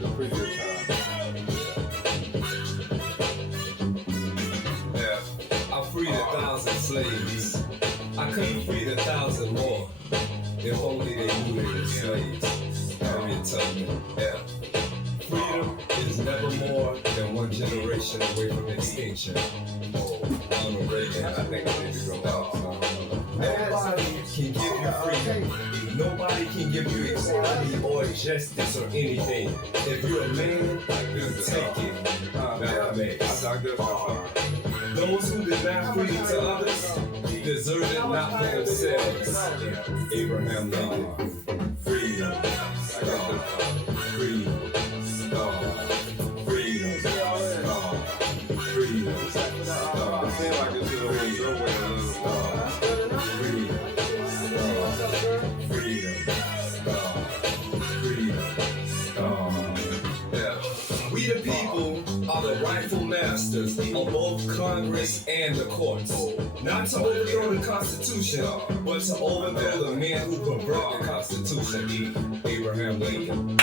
the previous time. Yeah, I freed 1,000 slaves. I couldn't free 1,000 more. If only they knew they were slaves. Harriet Tubman. Yeah. Freedom is never more than one generation away from extinction. Ronald Reagan, I think I need to go out. Nobody can give you freedom. Nobody can give you equality or justice or anything. If you're a man, you take it. Those who deny freedom to others deserve it not for themselves. Abraham Lincoln. Freedom. Freedom. Freedom. Freedom. I feel like it's a little way a little We the people are the rightful masters of both Congress and the courts. Not to overthrow the Constitution, but to overthrow the men who pervert the Constitution. Abraham Lincoln.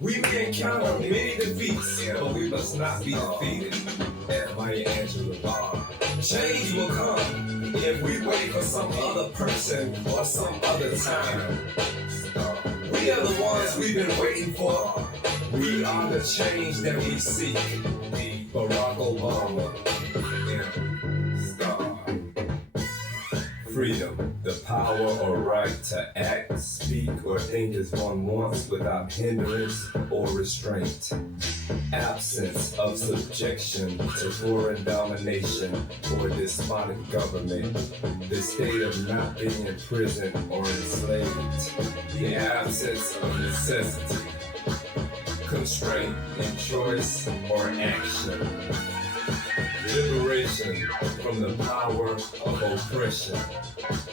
We may encounter many defeats, but we must not be defeated. Maya Angelou. Change will come if we wait for some other person or some other time. We are the ones we've been waiting for. We are the change that we seek. Barack Obama. Freedom, the power or right to act, speak, or think as one wants without hindrance or restraint. Absence of subjection to foreign domination or despotic government. The state of not being imprisoned or enslaved. The absence of necessity, constraint in choice or action. Liberation from the power of oppression.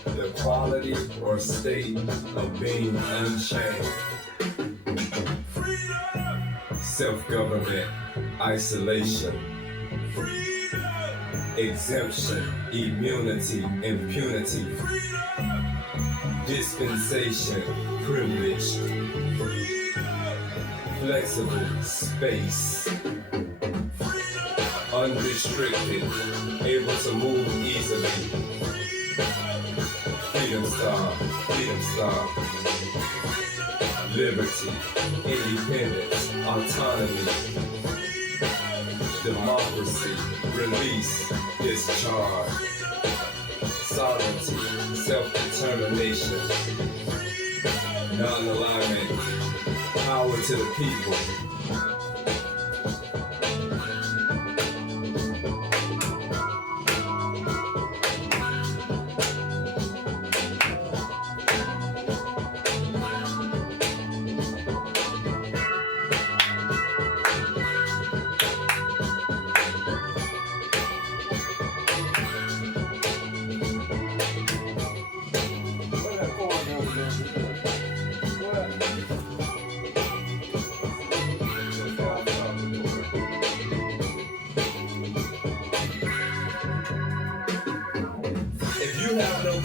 The quality or state of being unchained. Self-government, isolation. Exemption, immunity, impunity. Dispensation, privilege. Flexible, space. Unrestricted, able to move easily. Freedom Star, Freedom Star. Liberty, independence, autonomy. Democracy, release, discharge. Sovereignty, self-determination. Non-alignment, power to the people.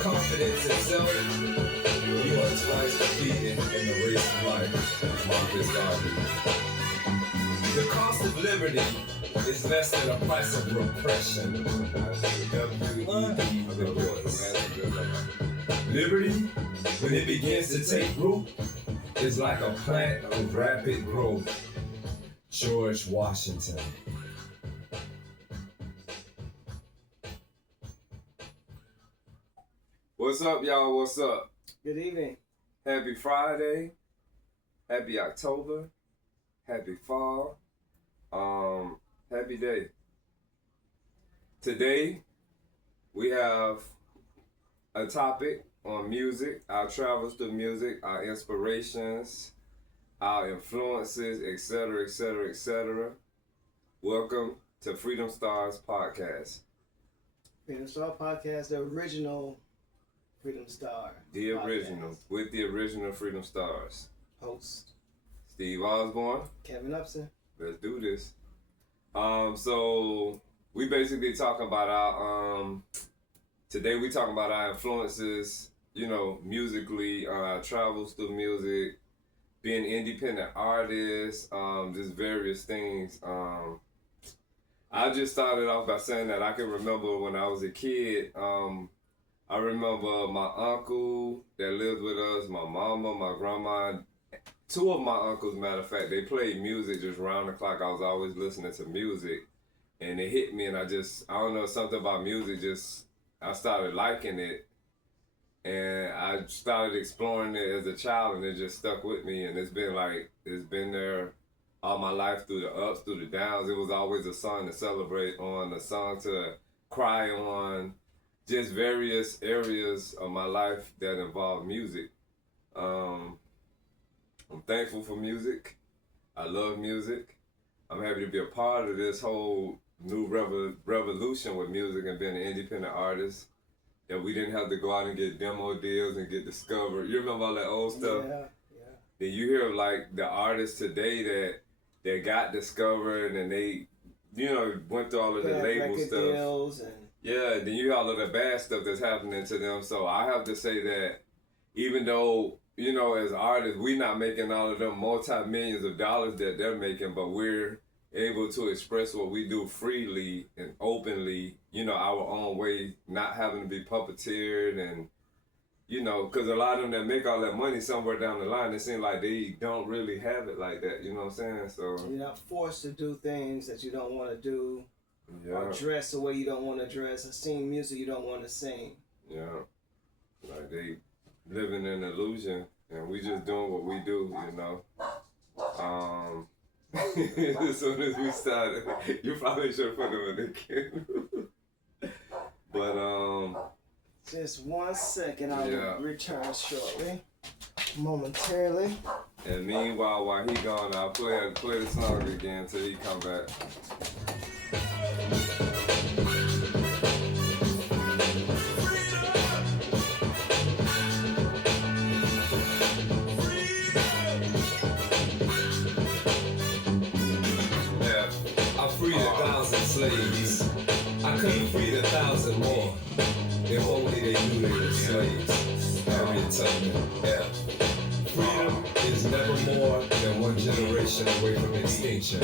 Confidence in self, you are twice defeated in the race of life. Marcus Garvey. The cost of liberty is less than the price of repression. Liberty, when it begins to take root, is like a plant of rapid growth. George Washington. What's up, y'all? What's up? Good evening. Happy Friday. Happy October. Happy fall. Happy day. Today, we have a topic on music, our travels through music, our inspirations, our influences, etc., etc., etc. Welcome to Freedom Stars Podcast. Freedom Star Podcast, the original Freedom Star. The podcast. original, with the original Freedom Stars. Host Steve Osborne. Kevin Upson. Let's do this. So we basically talking about our today we talking about our influences, you know, musically, our travels through music, being independent artists, just various things. I just started off by saying that I can remember when I was a kid. I remember my uncle that lived with us, my mama, my grandma. Two of my uncles, matter of fact, they played music just round the clock. I was always listening to music, and it hit me, and I don't know, something about music I started liking it, and I started exploring it as a child, and it just stuck with me, and it's been there all my life, through the ups, through the downs. It was always a song to celebrate on, a song to cry on, just various areas of my life that involve music. I'm thankful for music. I love music. I'm happy to be a part of this whole new revolution with music and being an independent artist. That we didn't have to go out and get demo deals and get discovered. You remember all that old stuff? Yeah. Then you hear like the artists today that got discovered and they, went through all of the label stuff. Deals and yeah, then you hear all of the bad stuff that's happening to them. So I have to say that even though, as artists, we're not making all of them multi-millions of dollars that they're making, but we're able to express what we do freely and openly, our own way, not having to be puppeteered and, because a lot of them that make all that money somewhere down the line, it seems like they don't really have it like that, you know what I'm saying? So you're not forced to do things that you don't want to do, or dress the way you don't want to dress, or sing music you don't want to sing. Yeah, like they living in an illusion, and we just doing what we do, As soon as we started, you probably should have put them in the queue. But just 1 second, I will return shortly, momentarily. And meanwhile, while he gone, I'll play the song again till he come back. Freed 1,000 slaves. I couldn't free 1,000 more. If only they knew they were slaves. Harriet Tubman. Yeah. Freedom is never more than one generation away from extinction.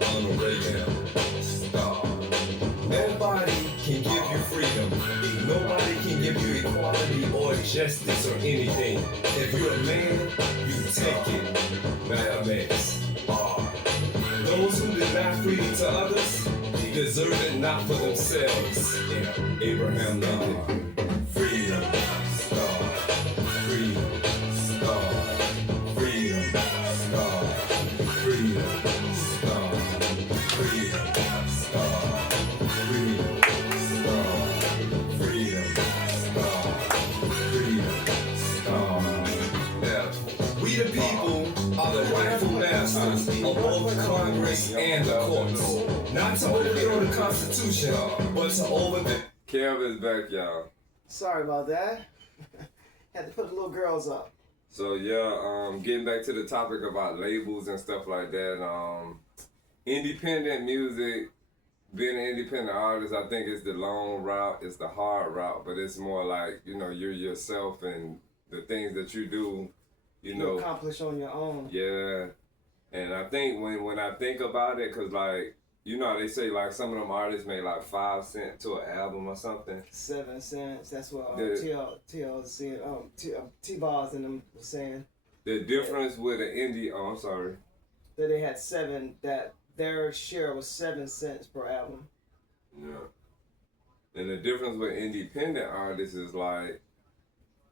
Ronald Reagan. Nobody can give you freedom. Nobody can give you equality or justice or anything. If you're a man, you take it. Malcolm X. Those who deny freedom to others deserve it not for themselves. Abraham Lincoln. Freedom. Star. Freedom. Star. Freedom. Star. Freedom. Star. Freedom. Star. Freedom. Star. Freedom. Star. Freedom. Star. Yeah. We the people are the rightful masters of both Congress and the courts. Not to overthrow the Constitution, but to overthrow. Kev is back, y'all. Sorry about that. Had to put the little girls up. So getting back to the topic about labels and stuff like that. Independent music, being an independent artist, I think it's the long route, it's the hard route, but it's more like, you're yourself and the things that you do, you accomplish on your own. Yeah. And I think when I think about it, because like, they say like some of them artists make like 5 cents to an album or something. 7 cents. That's what T-Bars and them was saying. The difference with an indie, I'm sorry. That they had 7, that their share was 7 cents per album. Yeah. And the difference with independent artists is like,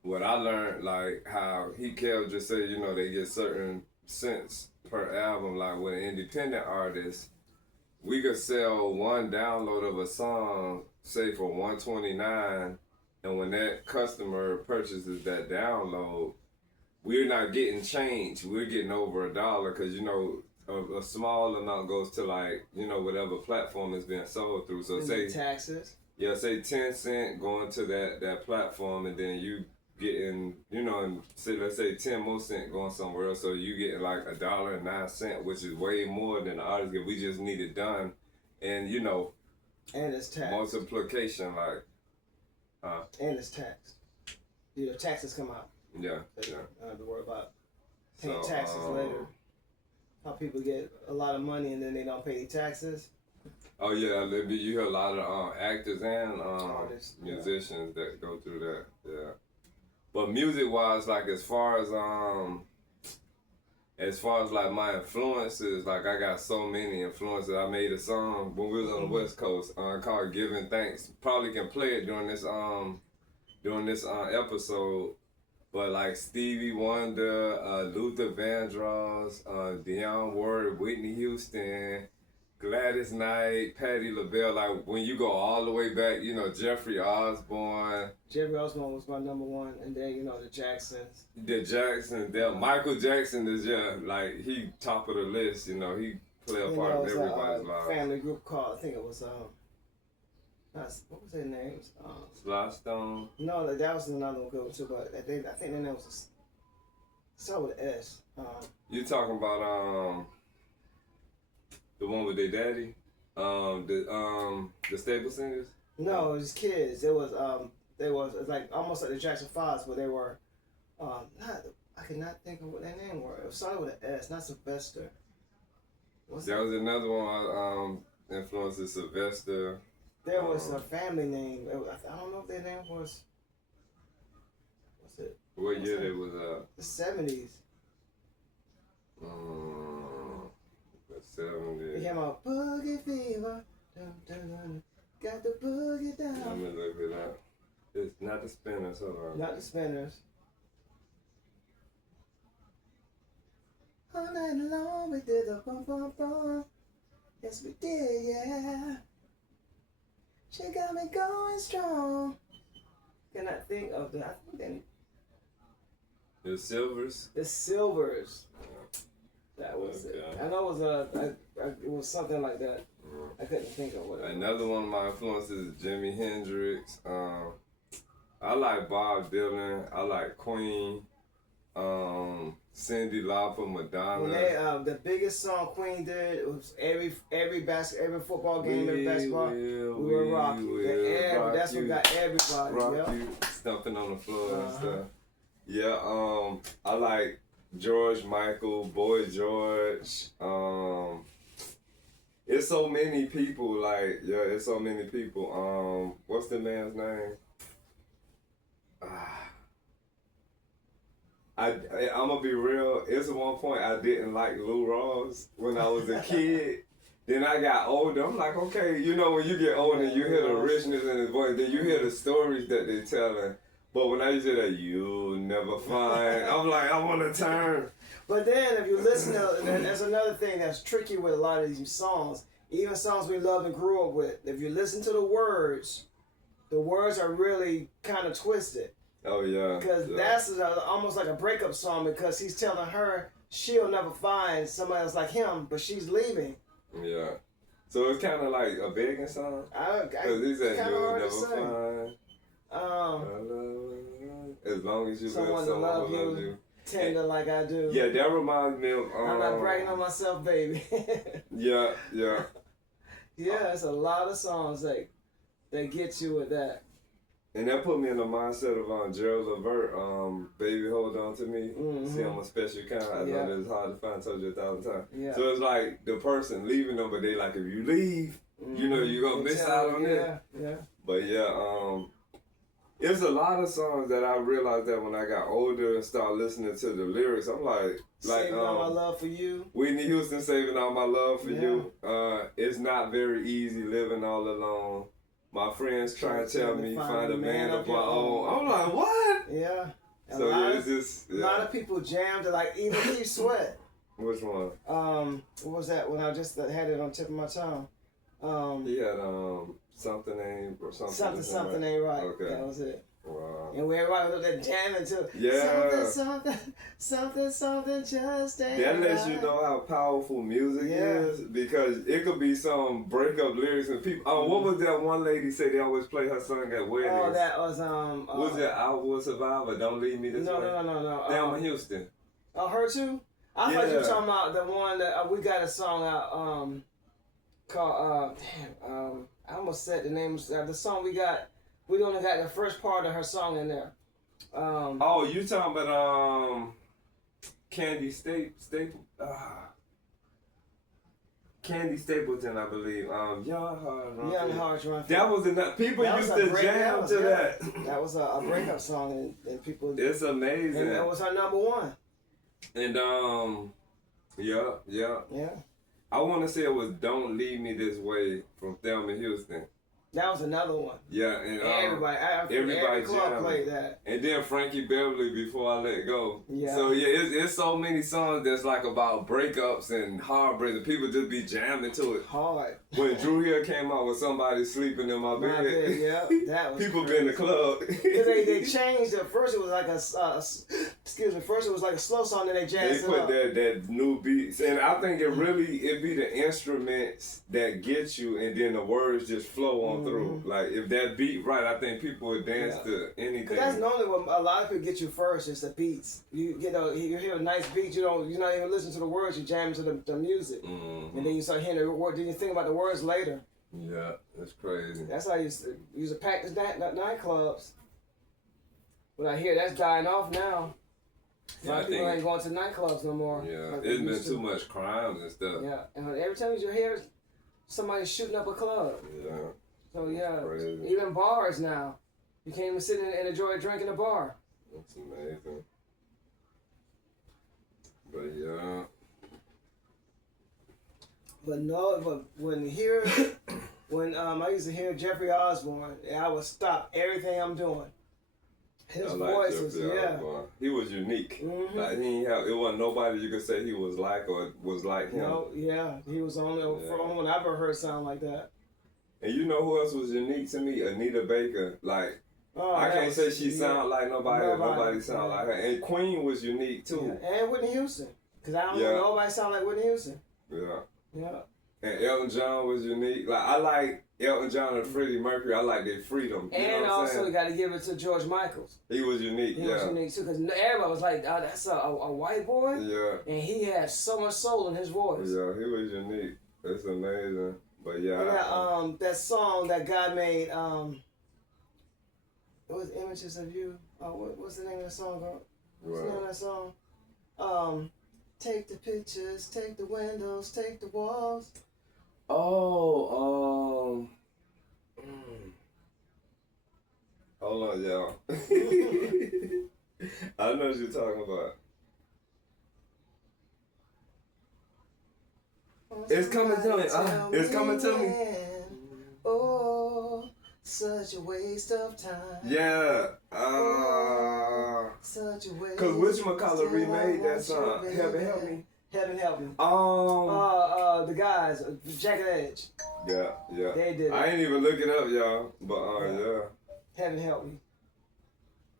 what I learned, like how Kev just said, they get certain cents per album. Like with an independent artist, we could sell one download of a song, say for $129, and when that customer purchases that download, we're not getting change. We're getting over $1 because a small amount goes to like whatever platform is being sold through. So say taxes. Yeah, say 10 cents going to that platform, and then you getting, and say, let's say 10 more cents going somewhere else, so you getting like $1.09, which is way more than the artist get. We just need it done, and and it's taxed. Multiplication, like, and it's taxed. Taxes come out. Yeah. I don't have to worry about Paying taxes later. How people get a lot of money and then they don't pay any taxes. Oh yeah, you hear a lot of actors and musicians that go through that. Yeah, but music wise, like as far as like my influences, like I got so many influences. I made a song when we was on the West Coast called "Giving Thanks." Probably can play it during this episode. But like Stevie Wonder, Luther Vandross, Dionne Warwick, Whitney Houston, Gladys Knight, Patti LaBelle, like when you go all the way back, you know, Jeffrey Osborne. Jeffrey Osborne was my number one, and then, you know, the Jacksons. Michael Jackson is like he top of the list, you know, he play a part of everybody's life. Family group called, I think it was, what was their names? Sly Stone. No, that was another one good too, but I think their name was, start with an S. You talking about, the one with their daddy, the Staple Singers. No, it was kids. It was like almost like the Jackson 5s, but they were I cannot think of what their name were. It was started with an S, not Sylvester. Was another one influenced Sylvester. There was a family name. I don't know if their name was. What's it? What year they was The 70s. The 70s. They came out Boogie Fever. Dun, dun, dun. Got the boogie down. Let me look it up. It's not the Spinners, hold on. Not the Spinners. All night long we did the bum bum bum. Yes we did, yeah. She got me going strong. Cannot think of the. I think The Silvers. The Silvers. That was it. I know it was it was something like that. I couldn't think of what it was. Another one of my influences is Jimi Hendrix. I like Bob Dylan. I like Queen. Cyndi Lauper, Madonna. When they, the biggest song Queen did was every football game, every basketball. We were rocking. That's what got everybody. Rock you, stumping on the floor and stuff. Yeah, I like George Michael, Boy George. It's so many people. It's so many people. What's the man's name? I'm gonna be real. It's at one point I didn't like Lou Rawls when I was a kid. Then I got older. I'm like, okay, you know, when you get older, you hear the richness in his voice. Then you hear the stories that they're telling. But when I used to say that, you'll never find. I'm like, I want to turn. But then if you listen to, there's another thing that's tricky with a lot of these songs. Even songs we love and grew up with. If you listen to the words are really kind of twisted. Oh, yeah. Because that's almost like a breakup song because he's telling her she'll never find somebody else like him, but she's leaving. Yeah. So it's kind of like a begging song? Because he said you'll never find. As long as you someone to love you, tender like I do. Yeah, that reminds me of... I'm not bragging on myself, baby. Yeah. Yeah, it's a lot of songs that get you with that. And that put me in the mindset of Gerald Levert, Baby Hold On To Me. Mm-hmm. See, I'm a special kind. I know that it's hard to find, told you 1,000 times. Yeah. So it's like the person leaving them, but they like, if you leave, you know, you're going to miss out on it. Yeah. But it's a lot of songs that I realized that when I got older and started listening to the lyrics, I'm like Saving All My Love For You. Whitney Houston, Saving All My Love For You. It's not very easy living all alone. My friends try to tell me find a man of my own. I'm like, what? Yeah. So it's just a lot of people jammed it, like even Keith Sweat. Which one? What was that? When I just had it on the tip of my tongue. He had something ain't or something. Something ain't right. Okay. That was it. Wow. And we everybody was that jamming too. Yeah. Something just ain't that lets right. you know how powerful music is because it could be some breakup lyrics and people. What was that one lady say they always play her song at weddings? Oh, that was was it I Will Survive or Don't Leave Me This Way? No. Thelma Houston. Oh, her too? I thought you were talking about the one that we got a song out called I almost said the name. The song we got. We only got the first part of her song in there. You talking about Candy Stapleton, I believe. Young Heart Run. Young Hearts Run. That was enough. People That used was a to break- jam was- to yeah. that. That was a breakup song, and people. It's amazing. And that was her number one. And yeah. Yeah. I want to say it was "Don't Leave Me This Way" from Thelma Houston. That was another one. Yeah, and Everybody every club jamming. played that. And then Frankie Beverly, Before I Let Go. Yeah. So yeah, it's so many songs that's like about breakups and heartbreaks, and people just be jamming to it. Hard. When Drew Hill came out with Somebody Sleeping in My My Bed, bad, yeah, that was people crazy. be in the club. Because they changed it. First it was like excuse me. First it was like a slow song, then they They jazzed it put up. that new beats, and I think it be the instruments that get you, and then the words just flow on through. Like if that beat right, I think people would dance to anything. Cause that's normally what a lot of people get you first is the beats. You hear a nice beat, you're not even listening to the words, you jam to the music, and then you start hearing the word. Then you think about the words later. Yeah, that's crazy. That's how you used to practice nightclubs. But I hear that's dying off now. A lot of people ain't going to nightclubs no more. Yeah, like they it's been used to. too much crime and stuff. Yeah, and every time you hear somebody shooting up a club. Yeah. So yeah, Crazy. even bars now. You can't even sit and enjoy a drink in a bar. That's amazing. But yeah. But when I used to hear Jeffrey Osborne, I would stop everything I'm doing. His I like voice was Jeffrey Osborne. He was unique. Mhm. Like it wasn't nobody you could say he was like or was like him. No, yeah, he was the only one I ever heard sound like that. And you know who else was unique to me? Anita Baker. Like I can't say she sound like nobody. Nobody sound like her. And Queen was unique too. Yeah. And Whitney Houston, cause I don't know nobody sound like Whitney Houston. Yeah. Yeah. And Elton John was unique. Like I like Elton John and Freddie Mercury. I like their freedom. You And know what I'm also saying? you got to give it to George Michaels. He was unique. He was unique too, cause everybody was like, "Oh, that's a white boy," Yeah. and he had so much soul in his voice. Yeah, he was unique. That's amazing. But yeah. That song that guy made, it was Images of You. What's the name of the song, bro? What's the name of that song? Take the pictures, take the windows, take the walls. Oh, hold on, y'all. I know what you're talking about. It's coming to me. It's coming to me. Oh, such a waste of time. Yeah. Such a waste. Cause whatchamacallit remade that song. Heaven Help Me. Heaven Help Me. The guys, Jagged Edge. Yeah. They did it. I ain't even look it up, y'all. But yeah. Heaven Help Me.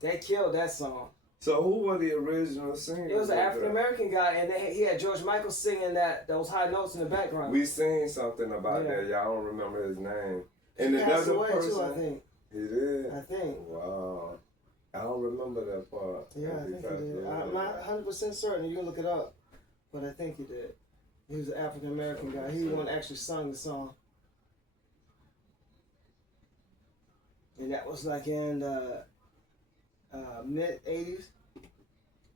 They killed that song. So who was the original singer? It was an African American guy, and he had George Michael singing those high notes in the background. We seen something about that. Y'all don't remember his name. And he passed another away person. too, I think. He did. I think. Wow. I don't remember that part. Yeah, I think he did. I'm not 100% certain. You can look it up, but I think he did. He was an African American guy. He was the one that actually sung the song. And that was like in the mid 80s.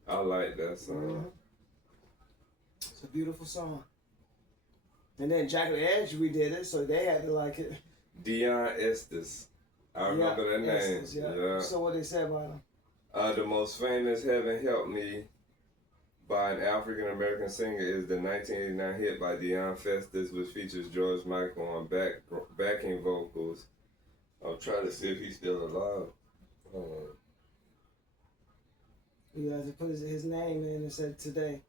I like that song. Mm-hmm. It's a beautiful song. And then Jagged Edge redid it, so they had to like it. Dion Estes. I remember that name. Estes, yeah. So what they said about him? The most famous Heaven Help Me by an African American singer is the 1989 hit by Dion Festus, which features George Michael on backing vocals. I'm trying to see if he's still alive. Hold on. You have to put his name in and said today.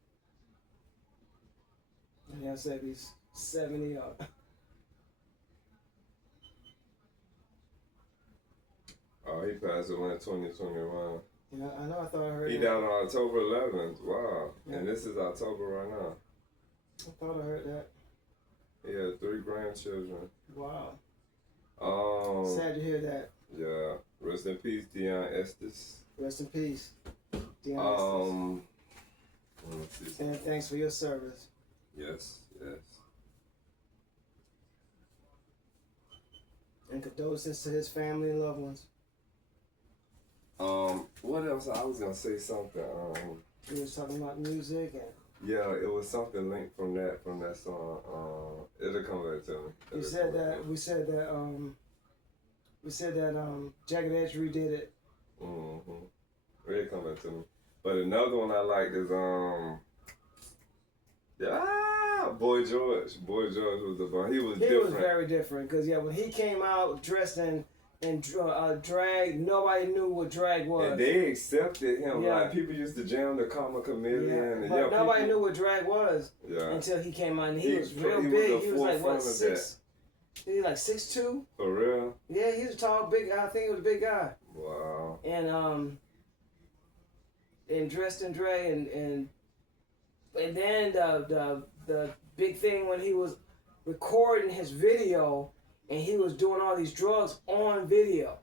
And he'll say he's 70 up. Oh, he passed away in 2021. Yeah, I know. I thought I heard He that. died on October 11th. Wow. Yeah. And this is October right now. I thought I heard that. He had 3 grandchildren. Wow. Sad to hear that. Yeah. Rest in peace, Dion Estes. Rest in peace, Dion Estes. And thanks for your service. Yes. And condolences to his family and loved ones. What else? I was gonna say something. We was talking about music and Yeah, it was something linked from that song. It'll come back to me. we said that Jagged Edge redid it. It'll come back to me. But another one I like is Boy George. Boy George was the bomb. He was different. He was very different because when he came out dressed in drag, nobody knew what drag was. And they accepted him. Yeah. Like people used to jam the Karma Chameleon. Yeah. But nobody knew what drag was until he came out. And he was real big. He was like what, 6? He was like 6'2". For real? Yeah, he was a tall, big. I think he was a big guy. Wow. And dressed in drag and then the big thing when he was recording his video and he was doing all these drugs on video.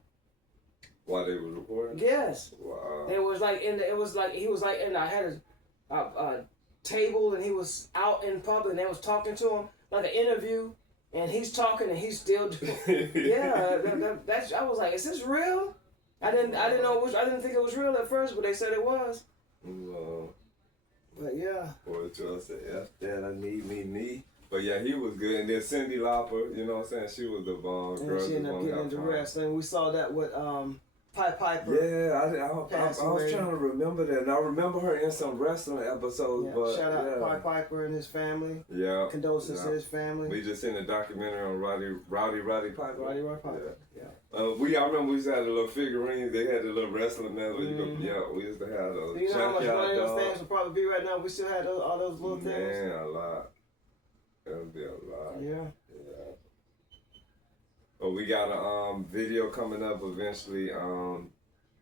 While they was recording? Yes. Wow. It was like I had a table and he was out in public and they was talking to him like an interview and he's talking and he's still doing. That's I was like, is this real? I didn't think it was real at first, but they said it was. Wow. But yeah. Boy George said, F that, I need me. But yeah, he was good. And then Cyndi Lauper, you know what I'm saying? She was the bomb. And she ended up getting into wrestling. We saw that with Piper. Yeah, I was trying to remember that. And I remember her in some wrestling episodes. Yeah. But Shout out to Piper and his family. Yeah. Condolences to his family. We just seen a documentary on Rowdy Piper. Roddy Piper. Yeah. I remember we used to have the little figurines. They had the little wrestling man where you go, we used to have those. Do you know how much money those things would probably be right now? We still had all those little things. Man, a lot. That would be a lot. Yeah. But we got a video coming up eventually.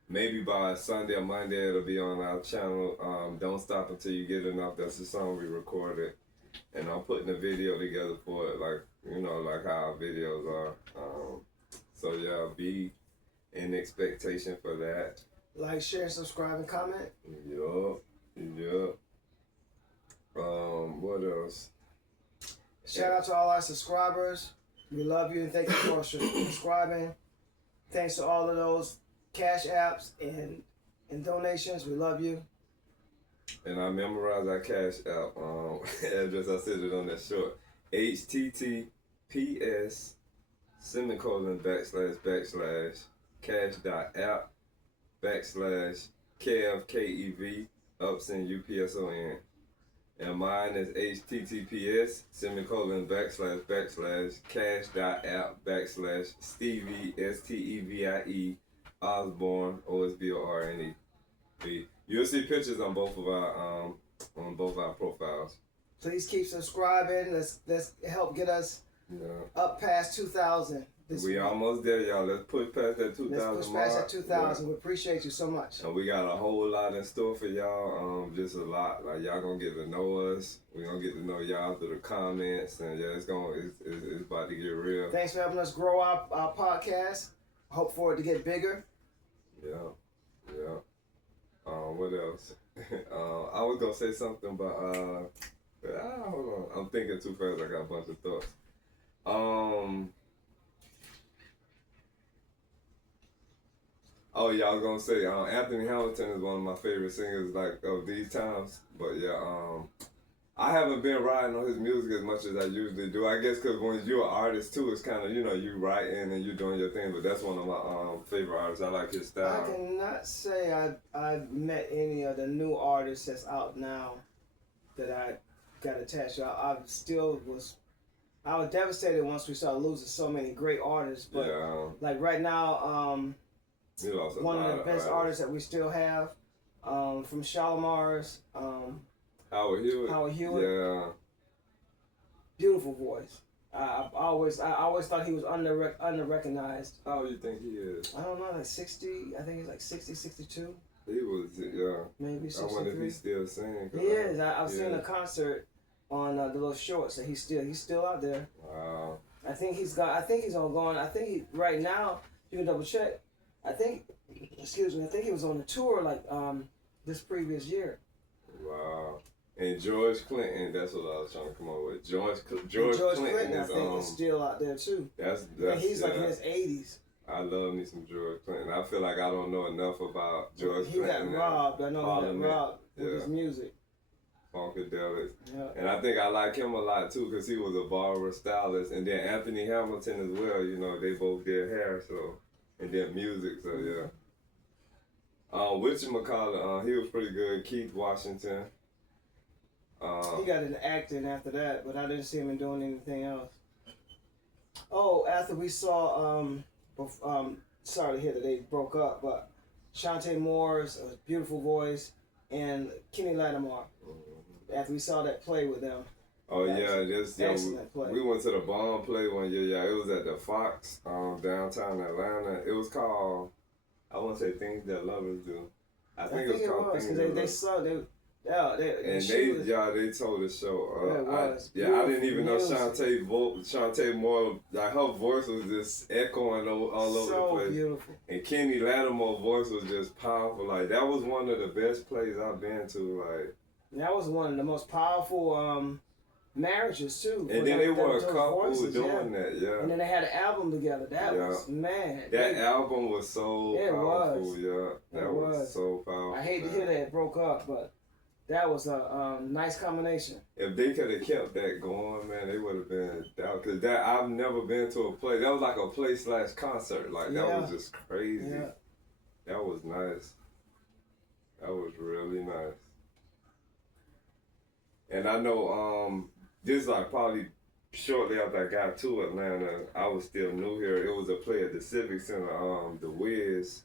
Maybe by Sunday or Monday it'll be on our channel. Don't Stop Until You Get Enough. That's the song we recorded. And I'm putting a video together for it, like how our videos are. So yeah, be in expectation for that. Like, share, subscribe, and comment. Yup. What else? Shout out to all our subscribers. We love you and thank you for subscribing. Thanks to all of those cash apps and donations. We love you. And I memorized our cash app address. I said it on that short. HTTPS //cash.app /KFKEV UPSON UPSON. And mine is HTTPS //cash.app /Stevie STEVIE Osborne OSBORNE. You'll see pictures on both of our profiles. Please keep subscribing. Let's help get us up past 2,000. We almost there, y'all. Let's push past that 2,000 mark. Let's push past that 2,000. We appreciate you so much. And we got a whole lot in store for y'all. Just a lot. Like, y'all gonna get to know us. We gonna get to know y'all through the comments, and yeah, it's about to get real. Thanks for helping us grow our podcast. Hope for it to get bigger. Yeah. What else? I was gonna say something, but hold on. I'm thinking too fast. I got a bunch of thoughts. Oh yeah, I was gonna say Anthony Hamilton is one of my favorite singers of these times. But yeah, I haven't been riding on his music as much as I usually do. I guess because when you're an artist too, it's kind of you writing and you're doing your thing. But that's one of my favorite artists. I like his style. I cannot say I've met any of the new artists that's out now that I got attached to. I was devastated once we started losing so many great artists. But like right now, one of the best artists that we still have, from Shalimar's, Howard Hewitt. Yeah. Beautiful voice. I always thought he was under-recognized. How old you think he is? I don't know, like 60. I think he's like 60, 62. He was, maybe 63. I wonder if he's still singing. He is. I've seen a concert on the little shorts, and he's still out there. Wow. I think he's ongoing. I think right now, you can double check. I think he was on the tour this previous year. Wow. And George Clinton, that's what I was trying to come up with. George George Clinton I think is still out there too. He's like in his 80s. I love me some George Clinton. I feel like I don't know enough about George He Clinton. got robbed. I know he got robbed. with his music. Funkadelic. Yeah. And I think I like him a lot too because he was a barber stylist. And then Anthony Hamilton as well, you know, they both did hair, so, and then music, so yeah. Whatchamacallit, he was pretty good. Keith Washington. He got into acting after that, but I didn't see him in doing anything else. Oh, after we saw, sorry to hear that they broke up, but Shantae Moore's beautiful voice and Kenny Lattimore. After we saw that play with them. Oh yeah, this excellent play. We went to the Bond play one year. Yeah, it was at the Fox, downtown Atlanta. It was called, I want to say Things That Lovers Do. I think it was called Things That Lovers. They saw they told the show. I didn't even know Shantae Moore, like her voice was just echoing all over the place. Beautiful. And Kenny Lattimore's voice was just powerful. Like that was one of the best plays I've been to. Like that was one of the most powerful marriages too. And then they were a couple doing that, yeah. And then they had an album together. That was That album was so powerful, That was so powerful. I hate to hear that it broke up, but that was a nice combination. If they could have kept that going, man, they would have been down. Cause I've never been to a play. That was like a play/concert. Like that was just crazy. Yeah. That was nice. That was really nice. And I know this like probably shortly after I got to Atlanta, I was still new here. It was a play at the Civic Center, The Wiz,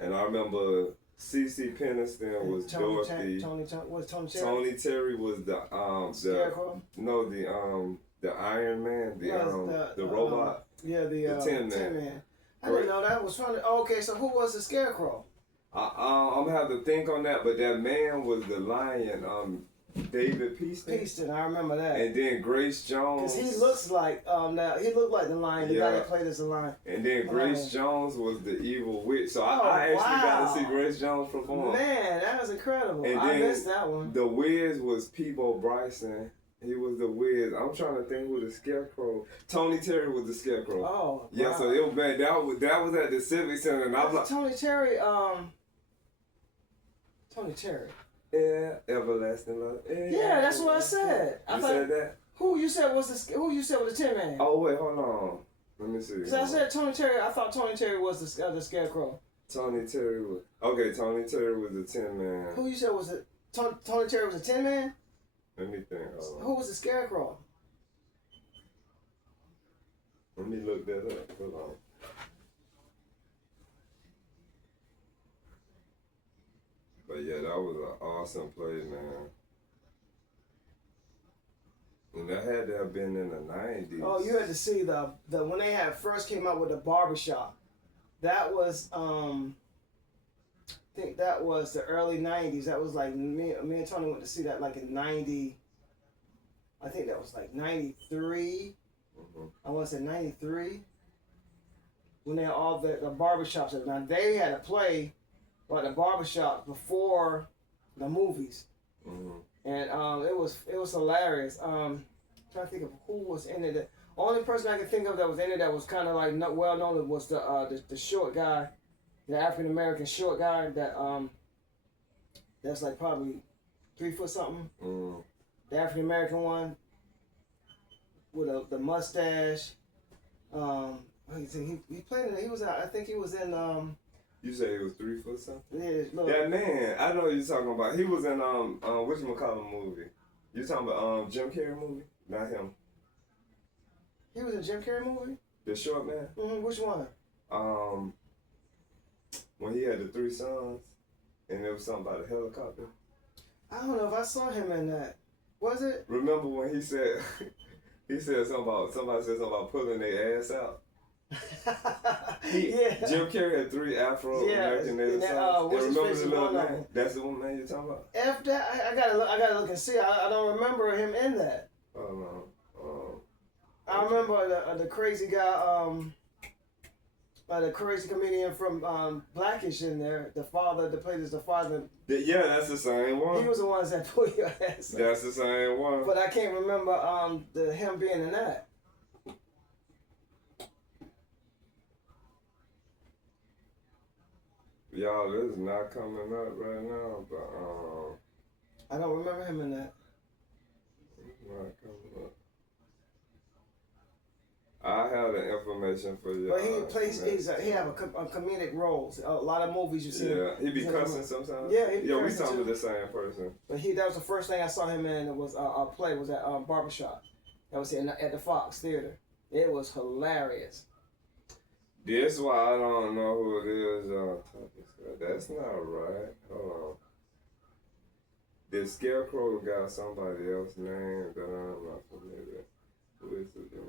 and I remember CeCe Peniston was Dorothy. Tony Terry was the Scarecrow? the Iron Man, the robot. The Tin Man. I didn't know that. Was trying to. Oh, okay, so who was the Scarecrow? I'm gonna have to think on that, but that man was the Lion. David Peaston. I remember that. And then Grace Jones. Because he looks like he looked like the Lion, the guy that played as the Lion. And then Grace Jones was the evil witch. So I actually got to see Grace Jones perform. Man, that was incredible. And I missed that one. The Wiz was Peebo Bryson. He was the Wiz. I'm trying to think who the Scarecrow. Tony Terry was the Scarecrow. Oh, yeah. Wow. So it was bad. That was at the Civic Center, and I was like, Tony Terry. Tony Terry. Yeah, everlasting love. Yeah, that's what I said. You said that? Who you said was the Tin Man? Oh wait, hold on. Let me see. So I said Tony Terry. I thought Tony Terry was the Scarecrow. Tony Terry was Tony Terry was the Tin Man. Who you said was it? Tony Terry was the Tin Man? Let me think. Who was the Scarecrow? Let me look that up. Hold on. But yeah, that was an awesome play, man. And that had to have been in the 90s. Oh, you had to see the when they first came out with the barbershop. That was I think that was the early 90s. That was like me and Tony went to see that like in 90. I think that was like 93. I want to say 93. When they had all the barbershops. Now they had to play like the barbershop before the movies. And it was hilarious. Trying to think of who was in it. The only person I can think of that was in it that was kind of like not well known was the short guy, the African American short guy that's like probably 3 foot something. The African American one with the mustache. He played in. He was. I think he was in. You say he was 3 foot something? Yeah, look. That man, I know what you're talking about. He was in whatchamacallit movie? You talking about Jim Carrey movie? Not him. He was in Jim Carrey movie? The short man? Which one? When he had the 3 sons, and there was something about a helicopter. I don't know if I saw him in that. Was it? Remember when he said somebody said something about pulling their ass out? Jim Carrey had 3 Afro-American native sons. And remember the little man? That's the one man you're talking about? F that, I gotta look and see. I don't remember him in that. Oh no. I remember the crazy guy, the crazy comedian from Blackish in there. The father that played as the father. Yeah, that's the same one. He was the ones that pulled your ass up. That's the same one. But I can't remember him being in that. Y'all, this is not coming up right now, but I don't remember him in that. Right, come up. I have the information for you. But he plays. He have a comedic roles. A lot of movies you see. Yeah, he be cussing sometimes. Yeah, he be we cussing talking too. to the same person. But that was the first thing I saw him in. It was a play. Was at Barbershop. That was at the Fox Theater. It was hilarious. This why I don't know who it is. That's not right. Hold on. The Scarecrow got somebody else's name that I'm not familiar with. Who is it?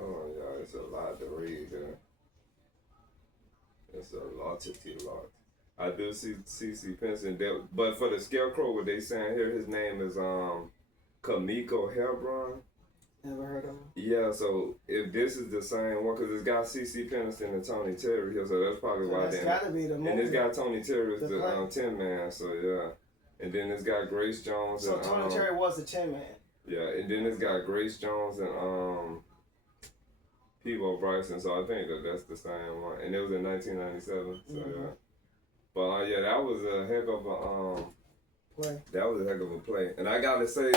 Oh, y'all, it's a lot to read there. It's a lot. I do see C.C. Pinson there, but for the Scarecrow, what they saying here, his name is Kamiko Hebron. Never heard of him. Yeah, so if this is the same one, because it's got C.C. Peniston and Tony Terry here, so that's probably why. That's got to be the movie. And this guy Tony Terry is The the Tin Man, so yeah. And then it's got Grace Jones. So and, Tony Terry was the Tin Man. Yeah, and then it's got Grace Jones and Peebo Bryson, so I think that's the same one. And it was in 1997, so yeah. But yeah, that was a heck of a play. That was a heck of a play. And I gotta say,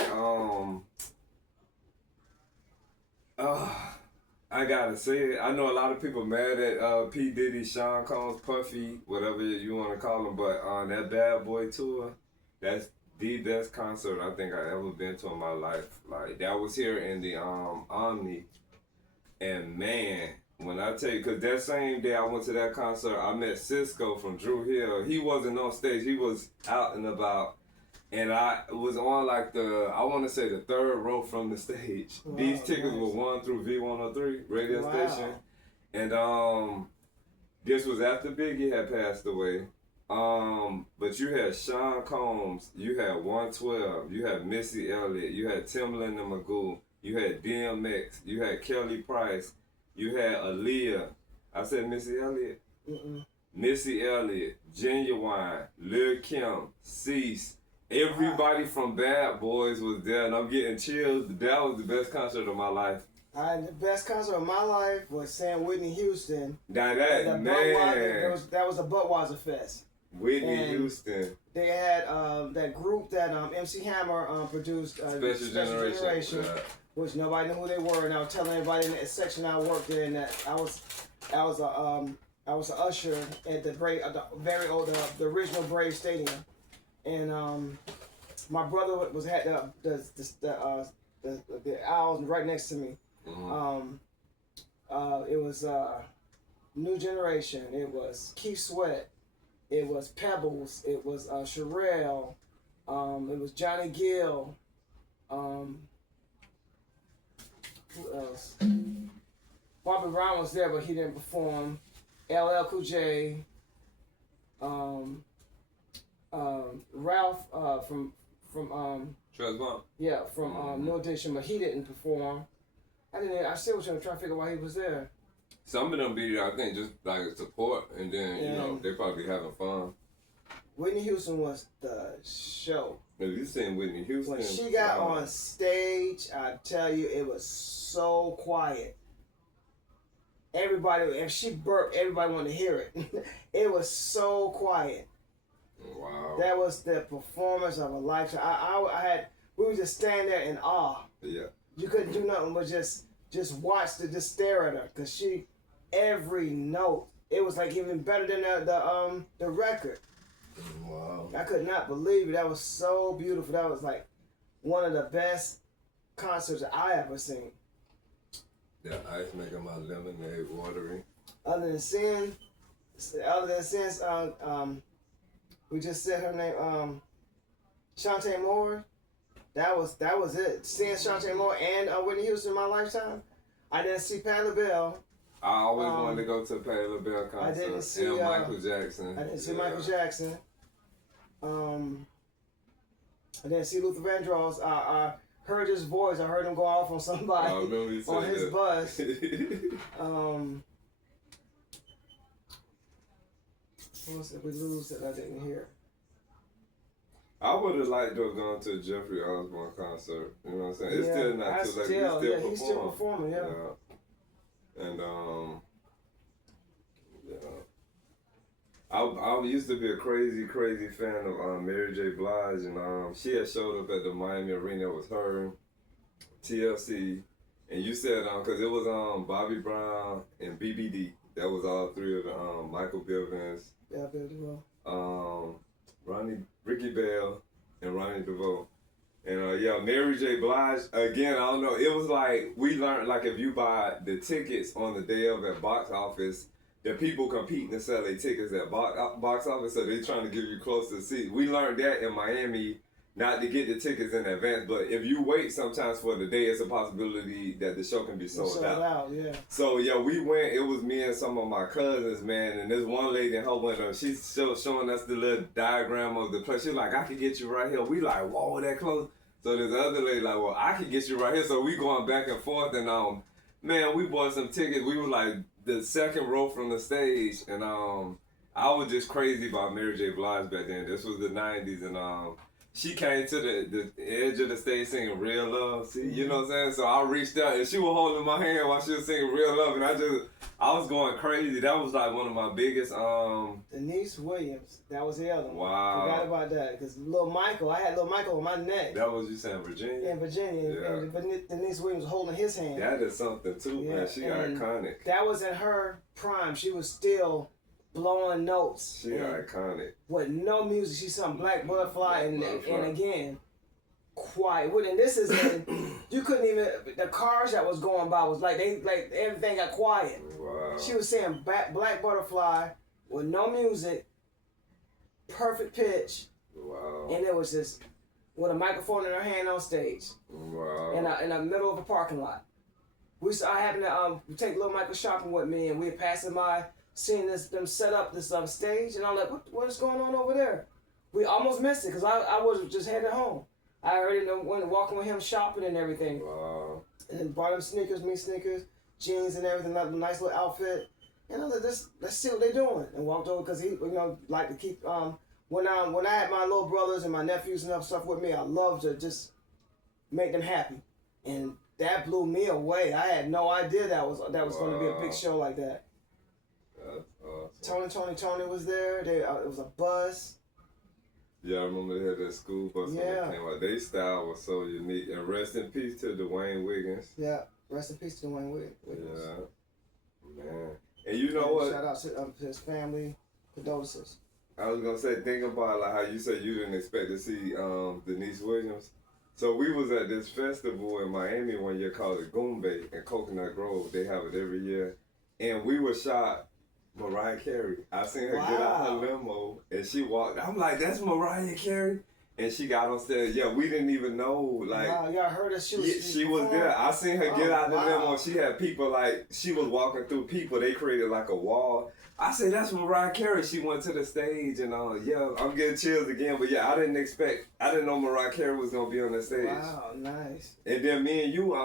I gotta say it. I know a lot of people mad at P. Diddy, Sean Combs, Puffy, whatever you want to call him, but on that Bad Boy tour, that's the best concert I think I ever been to in my life. Like, that was here in the Omni, and man, when I tell you, because that same day I went to that concert, I met Cisco from Drew Hill. He wasn't on stage, he was out and about. And I was on like I want to say the third row from the stage. Wow, these tickets nice. were won through V103 radio Wow. station. And this was after Biggie had passed away. But you had Sean Combs, you had 112, you had Missy Elliott, you had Timbaland and Magoo, you had DMX, you had Kelly Price, you had Aaliyah. I said Missy Elliott? Missy Elliott, Genuine, Lil Kim, Cease. Everybody from Bad Boys was there, and I'm getting chills. That was the best concert of my life. The best concert of my life was seeing Whitney Houston. Now Man. That was a Budweiser Fest. Whitney Houston. They had that group that MC Hammer produced, Special Generation. Yeah. Which nobody knew who they were, and I was telling everybody in that section I worked in that I was an usher at the very old, the original Brave Stadium, and my brother had the Owls right next to me. It was New Generation. It was Keith Sweat. It was Pebbles. It was Sherelle. It was Johnny Gill. Who else? Bobby Brown was there, but he didn't perform. LL Cool J. Ralph from Trezvon. Yeah, from New Edition, but he didn't perform. I still was trying to figure out why he was there. Some of them be, I think, just like support, and then you know they probably having fun. Whitney Houston was the show. Have you seen Whitney Houston? When she got on stage, I tell you, it was so quiet. Everybody, if she burped, everybody wanted to hear it. It was so quiet. Wow. That was the performance of a lifetime. We were just standing there in awe. Yeah. You couldn't do nothing but just watch just stare at her, cause every note, it was like even better than the record. Wow. I could not believe it. That was so beautiful. That was like one of the best concerts I ever seen. Yeah, ice making my lemonade watery. Other than since we just said her name, Shantae Moore. That was it. Seeing Shantae Moore and Whitney Houston in my lifetime. I didn't see Patti LaBelle. I always wanted to go to a Patti LaBelle concert. I didn't see and Michael Jackson. I didn't see Michael Jackson. I didn't see Luther Vandross. I heard his voice. I heard him go off on somebody on his bus. What was it we lose that I didn't hear? I would have liked to have gone to a Jeffrey Osborne concert. You know what I'm saying? It's still not too late. He's still performing. Yeah. And I used to be a crazy fan of Mary J. Blige, and she had showed up at the Miami Arena. It was her, TLC, and you said because it was Bobby Brown and BBD. That was all three of the Michael Bivins, Yeah, very well. Ricky Bell, and Ronnie DeVoe. And yeah, Mary J. Blige, again, I don't know, it was like, we learned, like, if you buy the tickets on the day of at box office, the people competing to sell their tickets at box office, so they trying to give you close to the seat. We learned that in Miami, not to get the tickets in advance, but if you wait sometimes for the day, it's a possibility that the show can be sold out. Yeah. So yeah, we went, it was me and some of my cousins, man, and this one lady in her window, she's showing us the little diagram of the place. She's like, I can get you right here. We like, whoa, that close. So this other lady like, well, I can get you right here. So we going back and forth, and man, we bought some tickets. We were like the second row from the stage, and I was just crazy about Mary J. Blige back then. This was the 90s, and she came to the edge of the stage singing Real Love. See, you know what I'm saying? So I reached out, and she was holding my hand while she was singing Real Love, and I was going crazy. That was like one of my biggest. Denise Williams, that was the other one. Wow. Forgot about that, because I had Lil Michael on my neck. That was you saying Virginia? In Virginia, Yeah. and Denise Williams holding his hand. That is something too, man. She iconic. That was in her prime. She was still blowing notes. She iconic. With no music, she sung Black Butterfly, and again, quiet. And this is you couldn't even, the cars that was going by was like everything got quiet. Wow. She was saying Black Butterfly with no music, perfect pitch. Wow. And it was just with a microphone in her hand on stage. Wow. In the middle of a parking lot. I happened to take Lil Michael shopping with me, and we were passing by, seeing them set up this stage, and I'm like, what is going on over there? We almost missed it because I was just headed home. I already went walking with him shopping and everything. Wow. And then bought him sneakers, jeans and everything, like a nice little outfit. And I was like, let's see what they're doing. And walked over because he, like to keep, when I had my little brothers and my nephews and stuff with me, I loved to just make them happy. And that blew me away. I had no idea that was going to be a big show like that. That's awesome. Tony was there. It was a bus. Yeah, I remember they had that school bus when it came out. Their style was so unique. And rest in peace to Dwayne Wiggins. Yeah, rest in peace to Dwayne Wiggins. Yeah, man. And you know what? Shout out to his family. Condolences. I was gonna say, think about like how you said you didn't expect to see Denise Williams. So we was at this festival in Miami one year called the Goombay in Coconut Grove. They have it every year, and we were shot. Mariah Carey. I seen her get out her limo and she walked. I'm like, that's Mariah Carey, and she got on stage. Yeah, we didn't even know. Like, y'all heard that she was there. I seen her get out the limo. She had people like she was walking through people. They created like a wall. I said, that's Mariah Carey. She went to the stage and yeah, I'm getting chills again. But yeah, I didn't know Mariah Carey was gonna be on the stage. Wow, nice. And then me and you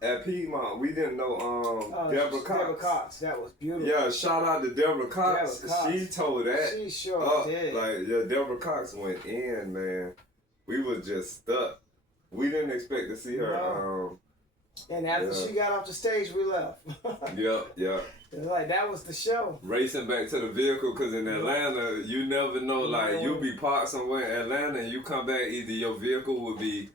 at Piedmont, we didn't know Deborah Cox. Deborah Cox, that was beautiful. Yeah, shout out to Deborah Cox. She told that. She sure did. Like, yeah, Deborah Cox went in, man. We was just stuck. We didn't expect to see her. No. And after she got off the stage, we left. Yeah. Like, that was the show. Racing back to the vehicle, because in Atlanta, you never know. Like, you'll be parked somewhere in Atlanta, and you come back, either your vehicle will be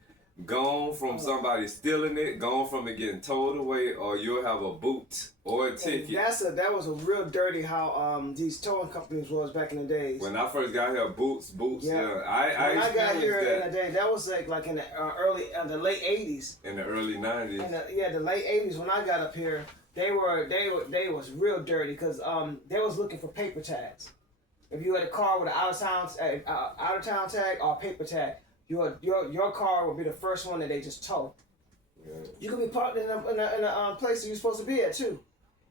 gone from somebody stealing it, gone from it getting towed away, or you'll have a boot or a ticket. That was a real dirty how these towing companies was back in the days. When I first got here, boots. Yeah. I got here in the day, that was like in the late 80s. In the early 90s. The late 80s when I got up here, they was real dirty because they was looking for paper tags. If you had a car with an out of town tag or a paper tag, your car will be the first one that they just tow. Yeah. You could be parked in a place that you're supposed to be at too,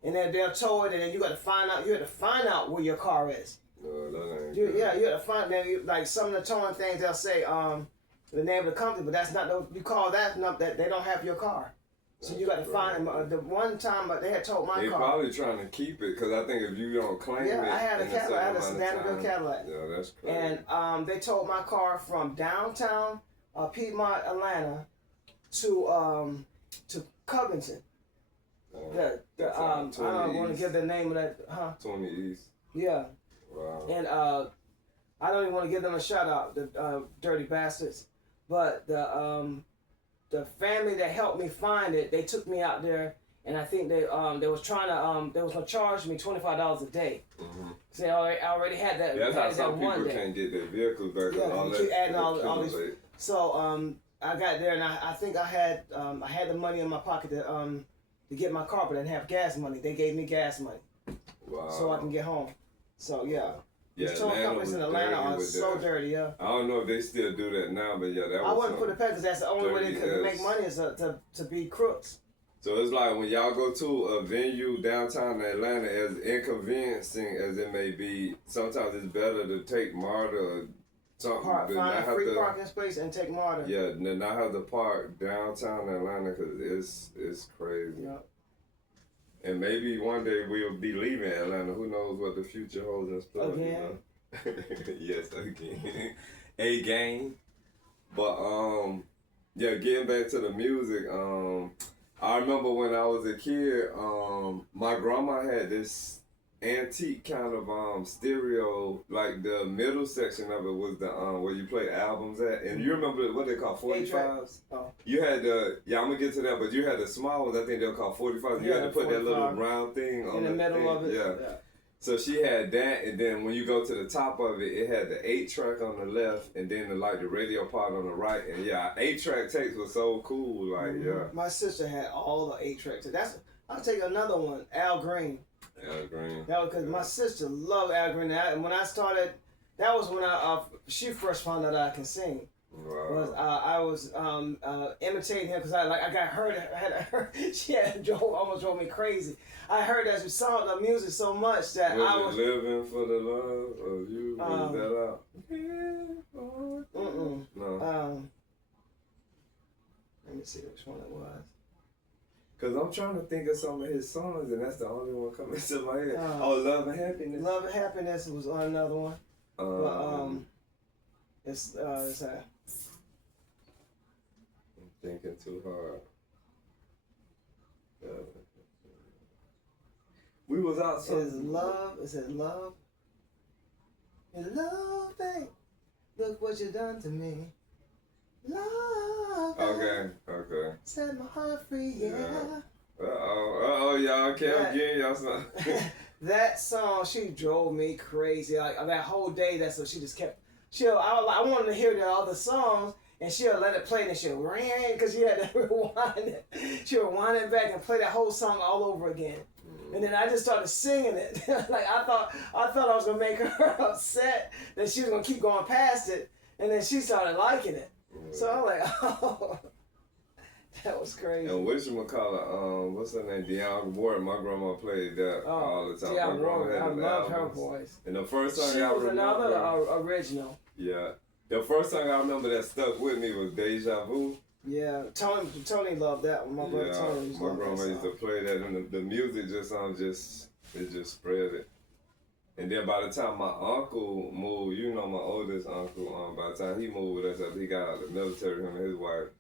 and then they'll tow it, and then you got to find out. You have to find out where your car is. No, that ain't you have to find. Then like some of the towing things, they'll say the name of the company, but that's not. You call that they don't have your car. So you got to find them. The one time they had towed my car. They're probably trying to keep it because I think if you don't claim it. Yeah, I had a Cadillac. I had a Sedan Cadillac. Yeah, that's crazy. And they towed my car from downtown Piedmont, Atlanta, to Covington. I don't want to give the name of that. 20 East. Yeah. Wow. And I don't even want to give them a shout out, the dirty bastards. But the family that helped me find it, they took me out there, and I think they was gonna charge me $25 a day. Mm-hmm. So they already had that. That's how had some that one people day. can't get their vehicles back. Yeah, all you that keep adding all these. accumulate. So I got there, and I think I had the money in my pocket to get my car, but I didn't have gas money. They gave me gas money, Wow. so I can get home. So yeah. Yeah, These towing companies in Atlanta are so dirty, yeah. I don't know if they still do that now, but yeah, that was. I wouldn't put it past because that's the only way they could make money is to be crooks. So it's like when y'all go to a venue downtown Atlanta, as inconveniencing as it may be, sometimes it's better to take MARTA or something. Find a free parking space and take MARTA. Yeah, than not have to park downtown Atlanta because it's crazy. Yeah. And maybe one day we'll be leaving Atlanta. Who knows what the future holds in store? Again? You know? Yes, again. A game. But yeah, getting back to the music, I remember when I was a kid, my grandma had this antique kind of stereo, like the middle section of it was the where you play albums at, and you remember what they call 45s? Oh. You had the I'm gonna get to that, but you had the small ones. I think they're called 45s. You had to put that little round thing on in the middle thing. of it. Yeah. So she had that, and then when you go to the top of it, it had the 8-track on the left, and then the radio part on the right. And yeah, 8-track tapes was so cool. Like yeah. My sister had all the 8-tracks. I'll take another one, Al Green. Al Green. That was because my sister loved Al Green. And when I started, that was when she first found out I can sing. Wow. I was imitating him because I got heard. She almost drove me crazy. I heard that she saw the music so much that I was living for the love of you. Was that out? No. Let me see which one it was. Cause I'm trying to think of some of his songs, and that's the only one coming to my head. Love and Happiness. Love and Happiness was on another one. It's I'm thinking too hard. We was out. Is love? Is it love? And love, babe. Look what you done to me. Love. Okay. Set my heart free, yeah. Y'all kept getting y'all something. That song, she drove me crazy. Like that whole day, that's what she just kept. I wanted to hear the other songs, and she'll let it play, and she'll ring because she had to rewind it. She'll rewind it back and play that whole song all over again. And then I just started singing it. Like I thought I was gonna make her upset that she was gonna keep going past it, and then she started liking it. So I'm like, oh, that was crazy. And whatchamacallit, what's her name? Dionne Warwick. My grandma played that all the time. Dionne Warwick, I love her voice. And the first song she I was remember, another original. Yeah. The first song I remember that stuck with me was Deja Vu. Yeah, Tony loved that one. My brother Tony used to my love grandma that used to play that, and the music just spread it. And then by the time my uncle moved, you know my oldest uncle, by the time he moved with us after he got out of the military, him and his wife,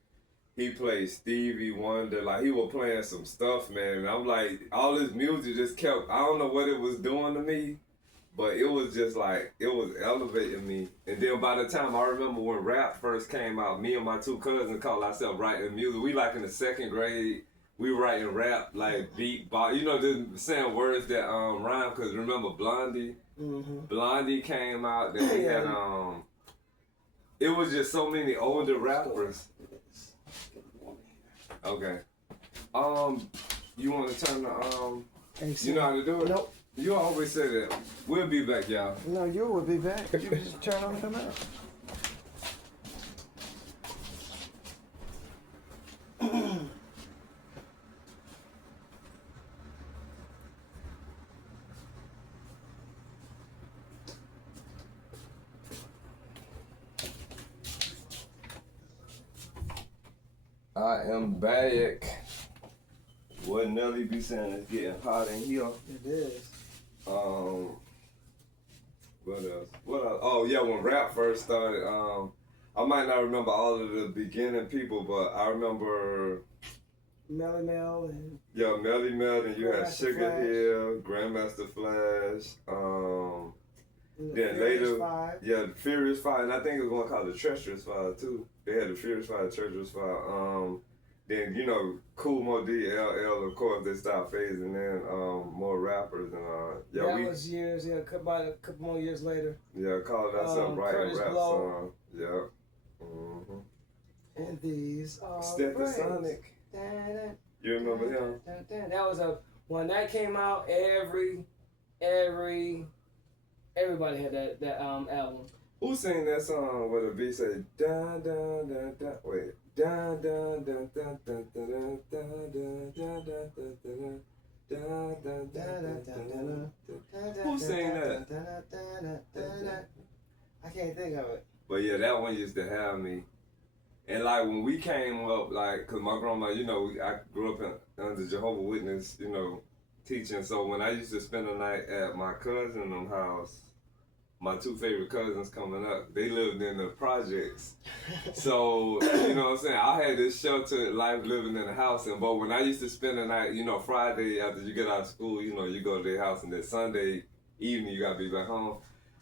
he played Stevie Wonder. Like he was playing some stuff, man. And I'm like, all this music just kept, I don't know what it was doing to me, but it was just like, it was elevating me. And then by the time I remember when rap first came out, me and my two cousins called ourselves writing music. We like in the 2nd grade, we were writing rap, like beat, you know, just saying words that rhyme. Cause remember Blondie? Mm-hmm. Blondie came out. Then we had it was just so many older rappers. Okay. You want to turn the you know how to do it? Nope. You always say that. We'll be back, y'all. No, you will be back. You just turn on and come out. I am back. What Nelly be saying is getting hot in here. It is. What else? Oh yeah, when rap first started, I might not remember all of the beginning people, but I remember Melly Mel and Melly Mel, and you had Grandmaster Sugar Flash. Hill, Grandmaster Flash. And the Then Furious later, Five. yeah, the Furious Five, and I think it was one called the Treacherous Five too. They had the Furious Five, the Treacherous Five. Then Cool Mo D, LL, of course, they started phasing in more rappers and That was years, about a couple more years later. yeah, called ourselves writing Curtis rap Blow. song. Yeah. And these are Stetsasonic. You remember him? That was when that came out. Everybody had that album. Who sang that song where the beat say da da da da? Wait, da da da da da da da da da. Who sang that? I can't think of it. But yeah, that one used to have me. And like when we came up, like, cause my grandma, I grew up under Jehovah's Witness, teaching. So when I used to spend the night at my cousin's house, my two favorite cousins coming up, they lived in the projects. So, you know what I'm saying? I had this sheltered life living in the house. But when I used to spend the night, Friday after you get out of school, you go to their house, and then Sunday evening you gotta be back home.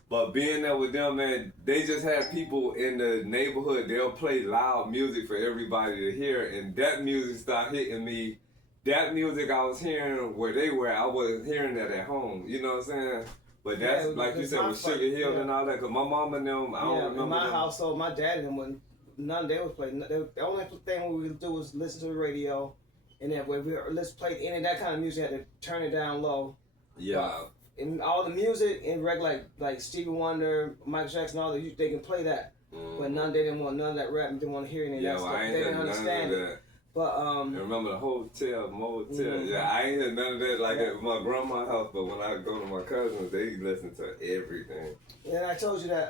But being there with them, man, they just had people in the neighborhood. They'll play loud music for everybody to hear, and that music started hitting me. That music I was hearing where they were, I wasn't hearing that at home. You know what I'm saying? But that's, like you said, with Sugar Hill and all that. Cause my mom and them, I don't remember. In my them. household, my dad and them wasn't. None they was playing. The only thing we would do was listen to the radio, and then when let's play any of that kind of music, had to turn it down low. Yeah. And all the music in regular like Stevie Wonder, Michael Jackson, all that, they can play that. But they didn't want none of that rap. They didn't want to hear any of that stuff. I ain't They heard didn't none understand of it. that. But And remember the hotel, motel. Yeah, I ain't heard none of that like at my grandma's house. But when I go to my cousins, they listen to everything. And I told you that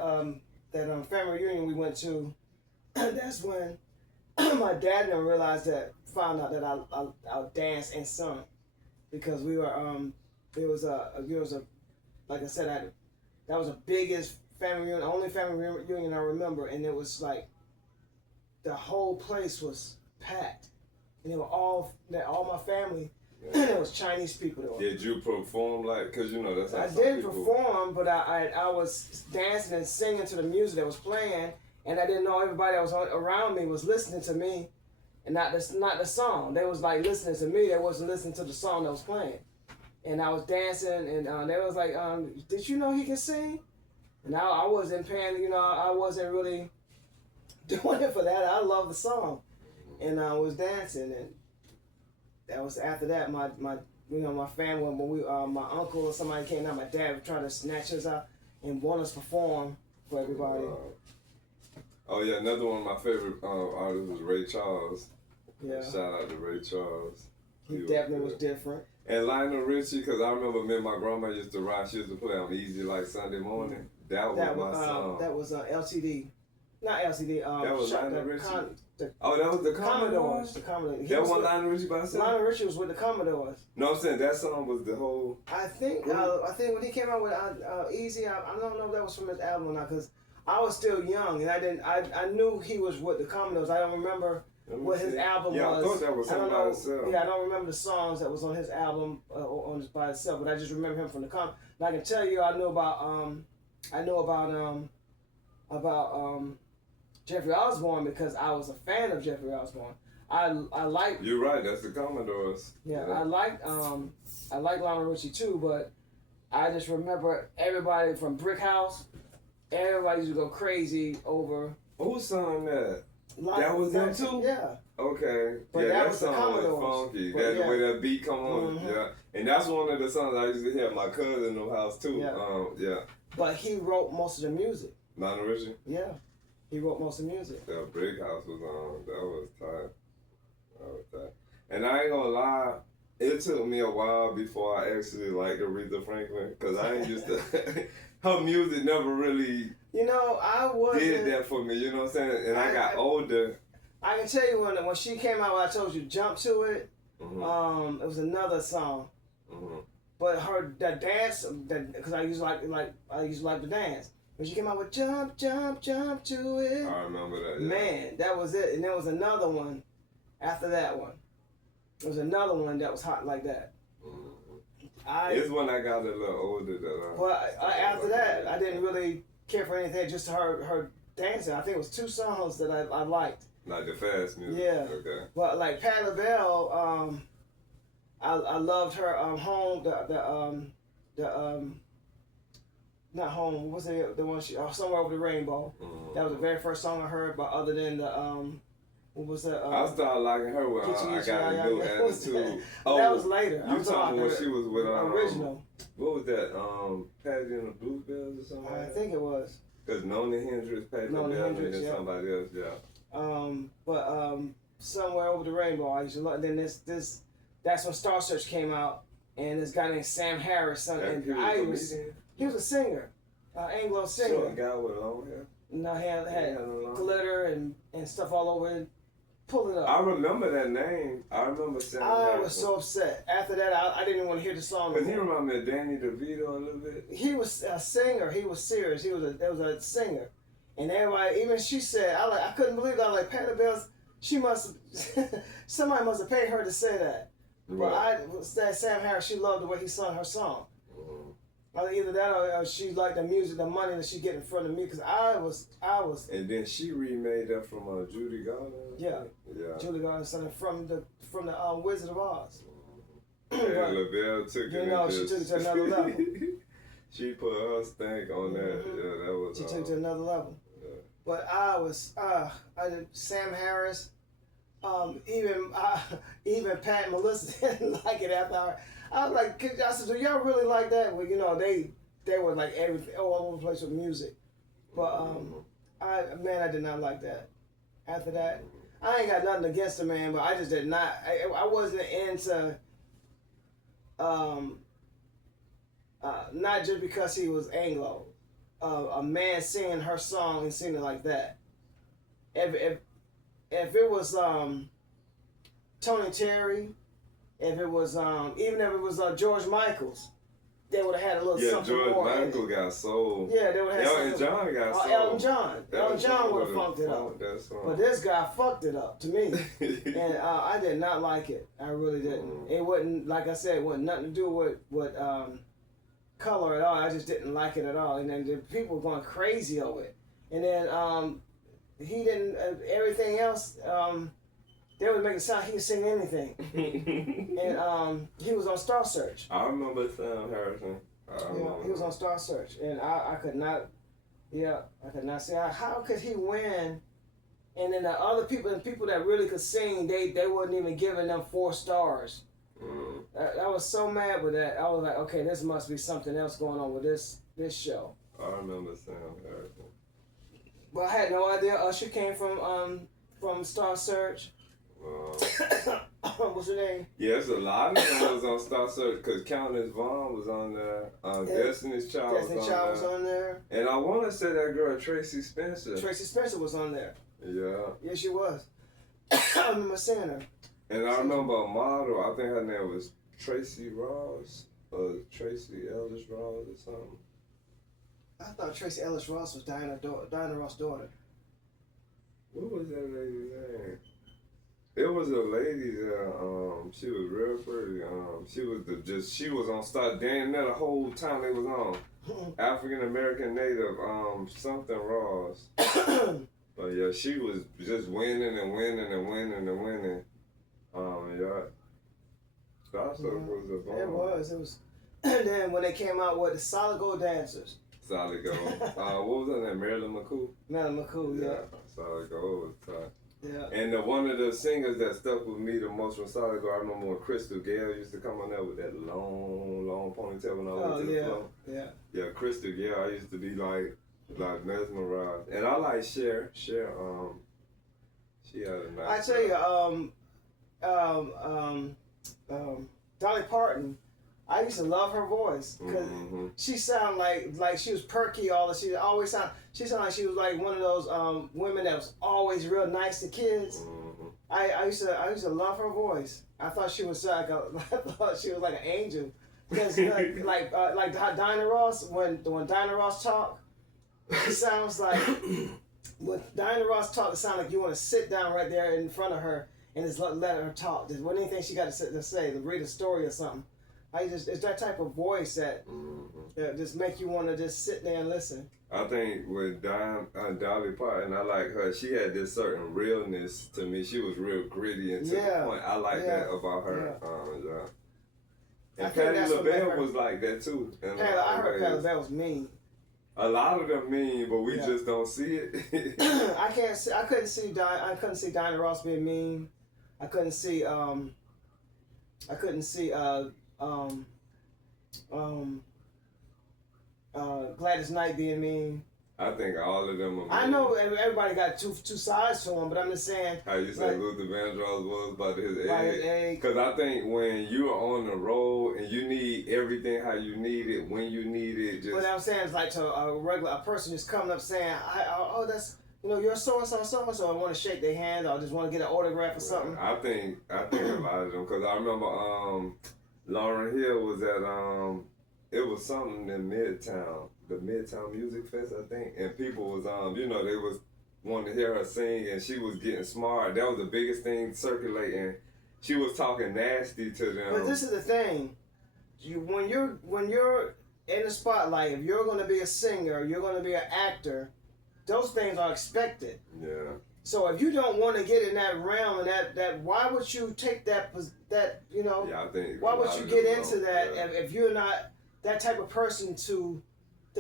family reunion we went to. That's when my dad and them found out that I danced and sung, because we were it was a like I said, that was the biggest family reunion, only family reunion I remember, and it was like the whole place was packed, and they were all my family. And it was Chinese people there. Did you perform cause that's how I some did people... perform, but I was dancing and singing to the music that was playing, and I didn't know everybody that was around me was listening to me, and not the song. They was like listening to me. They wasn't listening to the song that was playing. And I was dancing, and they was like, "Did you know he can sing?" And I wasn't paying, I wasn't really doing it for that. I love the song, and I was dancing, and that was after that. My family, when my uncle or somebody came out, my dad would try to snatch us out and want us to perform for everybody. Oh yeah, another one of my favorite artists was Ray Charles. Yeah. Shout out to Ray Charles. He definitely was different. And Lionel Richie, because I remember me and my grandma used to ride. She used to play on Easy Like Sunday Morning. That was my song. That was LCD. Not LCD. That was Lionel Richie. That was the Commodores. The Commodores. That was Lionel Richie by himself? Lionel Richie was with the Commodores. No, I'm saying that song was the whole... I think when he came out with Easy, I don't know if that was from his album or not, because I was still young, and I knew he was with the Commodores. I don't remember what his album was. Yeah, I thought that was something by himself. Yeah, I don't remember the songs that was on his album by itself, but I just remember him from the Commodores. I can tell you, I know about Jeffrey Osborne because I was a fan of Jeffrey Osborne. I like. You're right. That's the Commodores. Yeah, I like Lionel Richie too, but I just remember everybody from Brick House. Everybody used to go crazy over. Who sung that? That was them too? Yeah. Okay. But that was the song Commodores. was funky. But That's the way that beat come on. Mm-hmm. Yeah. And that's one of the songs I used to hear at my cousin's house too. Yeah. But he wrote most of the music. Lionel Richie? Yeah. He wrote most of the music. That Brick House was on. That was tight. And I ain't gonna lie, it took me a while before I actually liked Aretha Franklin, because I ain't used to. Her music never really I wasn't did that for me, you know what I'm saying? And I got older. I can tell you when she came out, when I told you Jump to It, Mm-hmm. it was another song. Mm-hmm. But the dance, because I used to like the dance. When she came out with Jump, Jump, Jump to It. I remember that, yeah. Man, that was it. And there was another one after that one. There was another one that was hot like that. Mm-hmm. It's when I got a little older that Well, after that, I didn't really care for anything. Just her dancing. I think it was 2 songs that I liked. Like the fast music. Yeah. Okay. But like Patti LaBelle, I loved her home. Not home. What was it? The one she Somewhere Over the Rainbow. Mm-hmm. That was the very first song I heard. But other than the what was that? I started liking her when I got a new attitude. Oh, that was later. You talking when she was with original. What was that? Patty and the Bluebells or something? I think it was. Because Nona Hendrix, Patty LaBelle, and then somebody else, yeah. But Somewhere Over the Rainbow, I used to love. And then that's when Star Search came out, and this guy named Sam Harris, and he was a singer, Anglo singer. Short guy with long hair. No, he had glitter and stuff all over it. Pull it up. I remember that name. I remember Sam Harris. I was so upset. After that, I didn't even want to hear the song. Because he reminded me of Danny DeVito a little bit. He was a singer. He was serious. He was a singer. And everybody, even she said, I couldn't believe it. I was like, Patti LaBelle, she must somebody must have paid her to say that. Right. But that Sam Harris, she loved the way he sung her song. Mm-hmm. Either that or she liked the music, the money that she get in front of me, because I was. And then she remade that from Judy Garland. Yeah. Yeah. Judy Garland sang it from the Wizard of Oz. And LaBelle took it. She took it to another level. She put her stank on that. Mm-hmm. Yeah, that was. She took it to another level. Yeah. But I did Sam Harris. Even Pat and Melissa didn't like it after I was like, I said, do y'all really like that? Well, they were like everything all over the place with music. But I did not like that. After that, I ain't got nothing against the man, but I just did not. I wasn't into. Not just because he was Anglo, a man singing her song and singing it like that. If it was Tony Terry, if it was even if it was George Michaels, they would have had a little something George more. George Michael got sold. Yeah, they would have had Elton John got sold. Elton John would have funked it up. But this guy fucked it up to me, and I did not like it. I really didn't. It wasn't, like I said, it wasn't nothing to do with color at all. I just didn't like it at all. And then the people were going crazy over it. And then he didn't. Everything else. They would make it sound he could sing anything. And he was on Star Search. I remember Sam Harrison. He was on Star Search. And I could not, I could not see how could he win. And then the other people, the people that really could sing, they wasn't even giving them 4 stars. I was so mad with that. I was like, okay, this must be something else going on with this show. I remember Sam Harrison. But I had no idea Usher came from Star Search. What's her name? Yeah, there's a lot of them was on Star Search because Countess Vaughn was on there. Destiny's Child was on there. And I want to say that girl Tracy Spencer. Tracy Spencer was on there. Yeah. Yeah, she was. I remember seeing her. And I remember a model. I think her name was Tracy Ross or Tracy Ellis Ross or something. I thought Tracy Ellis Ross was Diana Ross' daughter. What was that lady's name? It was a lady that she was real pretty. She was on Star damn near the whole time they was on. African American Native something Ross. But yeah, she was just winning and winning and winning and winning. Yeah. Star Search was a bomb. It was. And then when they came out with the Solid Gold Dancers. Solid Gold. What was her name? Marilyn McCool? Marilyn McCool, yeah. Solid Gold was tight. Yeah. And one of the singers that stuck with me the most from Solid Gold, I remember when Crystal Gale used to come on there with that long ponytail when I went to the floor. Yeah. Yeah, Crystal Gale, I used to be like mesmerized. And I like Cher. She had a nice. I tell you, Dolly Parton, I used to love her voice because she sounded like she was perky. She sounded like she was like one of those women that was always real nice to kids. I used to love her voice. I thought she was like an angel because like Diana Ross when Diana Ross talk, it sounds like when Diana Ross talk, it sounds like you want to sit down right there in front of her and just let her talk. There's anything she got to say, to read a story or something. It's that type of voice that just make you want to just sit there and listen. I think with Dolly Parton, I like her. She had this certain realness to me. She was real gritty and to the point. I like that about her. And Patti LaBelle was like that too. I heard Patti LaBelle was mean. A lot of them mean, but we just don't see it. I couldn't see Diana Ross being mean. I couldn't see Gladys Knight being mean. I think all of them are mean. I know everybody got two sides to them, but I'm just saying. How you say Luther Vandross was about his age? Because I think when you're on the road and you need everything how you need it, when you need it, just. What I'm saying is like to a person just coming up saying, that's, you're so and so, I want to shake their hand or I just want to get an autograph or something. I think a lot of them, because I remember Lauryn Hill was at it was something in Midtown, the Midtown Music Fest, I think, and people was they was wanting to hear her sing, and she was getting smart. That was the biggest thing circulating. She was talking nasty to them. But this is the thing, when you're in the spotlight, if you're going to be a singer, you're going to be an actor, those things are expected. Yeah. So if you don't want to get in that realm and that why would you take that Yeah, I think. Why would you get into that if you're not that type of person to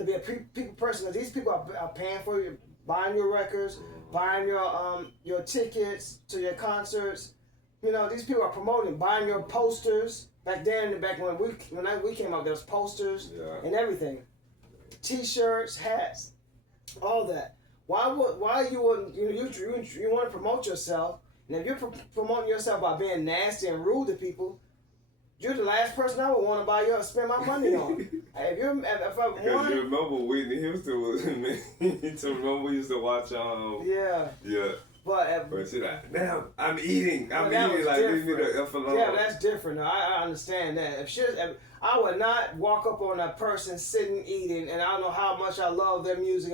be a people person? These people are paying for you, buying your records, buying your tickets to your concerts. These people are promoting, buying your posters. Back when we came out, there was posters and everything, T-shirts, hats, all that. Why you wouldn't you want to promote yourself? And if you're promoting yourself by being nasty and rude to people, you're the last person I would want to spend my money on. Because you remember Whitney Houston was to remember we used to watch yeah. But she like, now I'm eating like leave me the F alone. Yeah, that's different. I understand that. If I would not walk up on a person sitting eating, and I don't know how much I love their music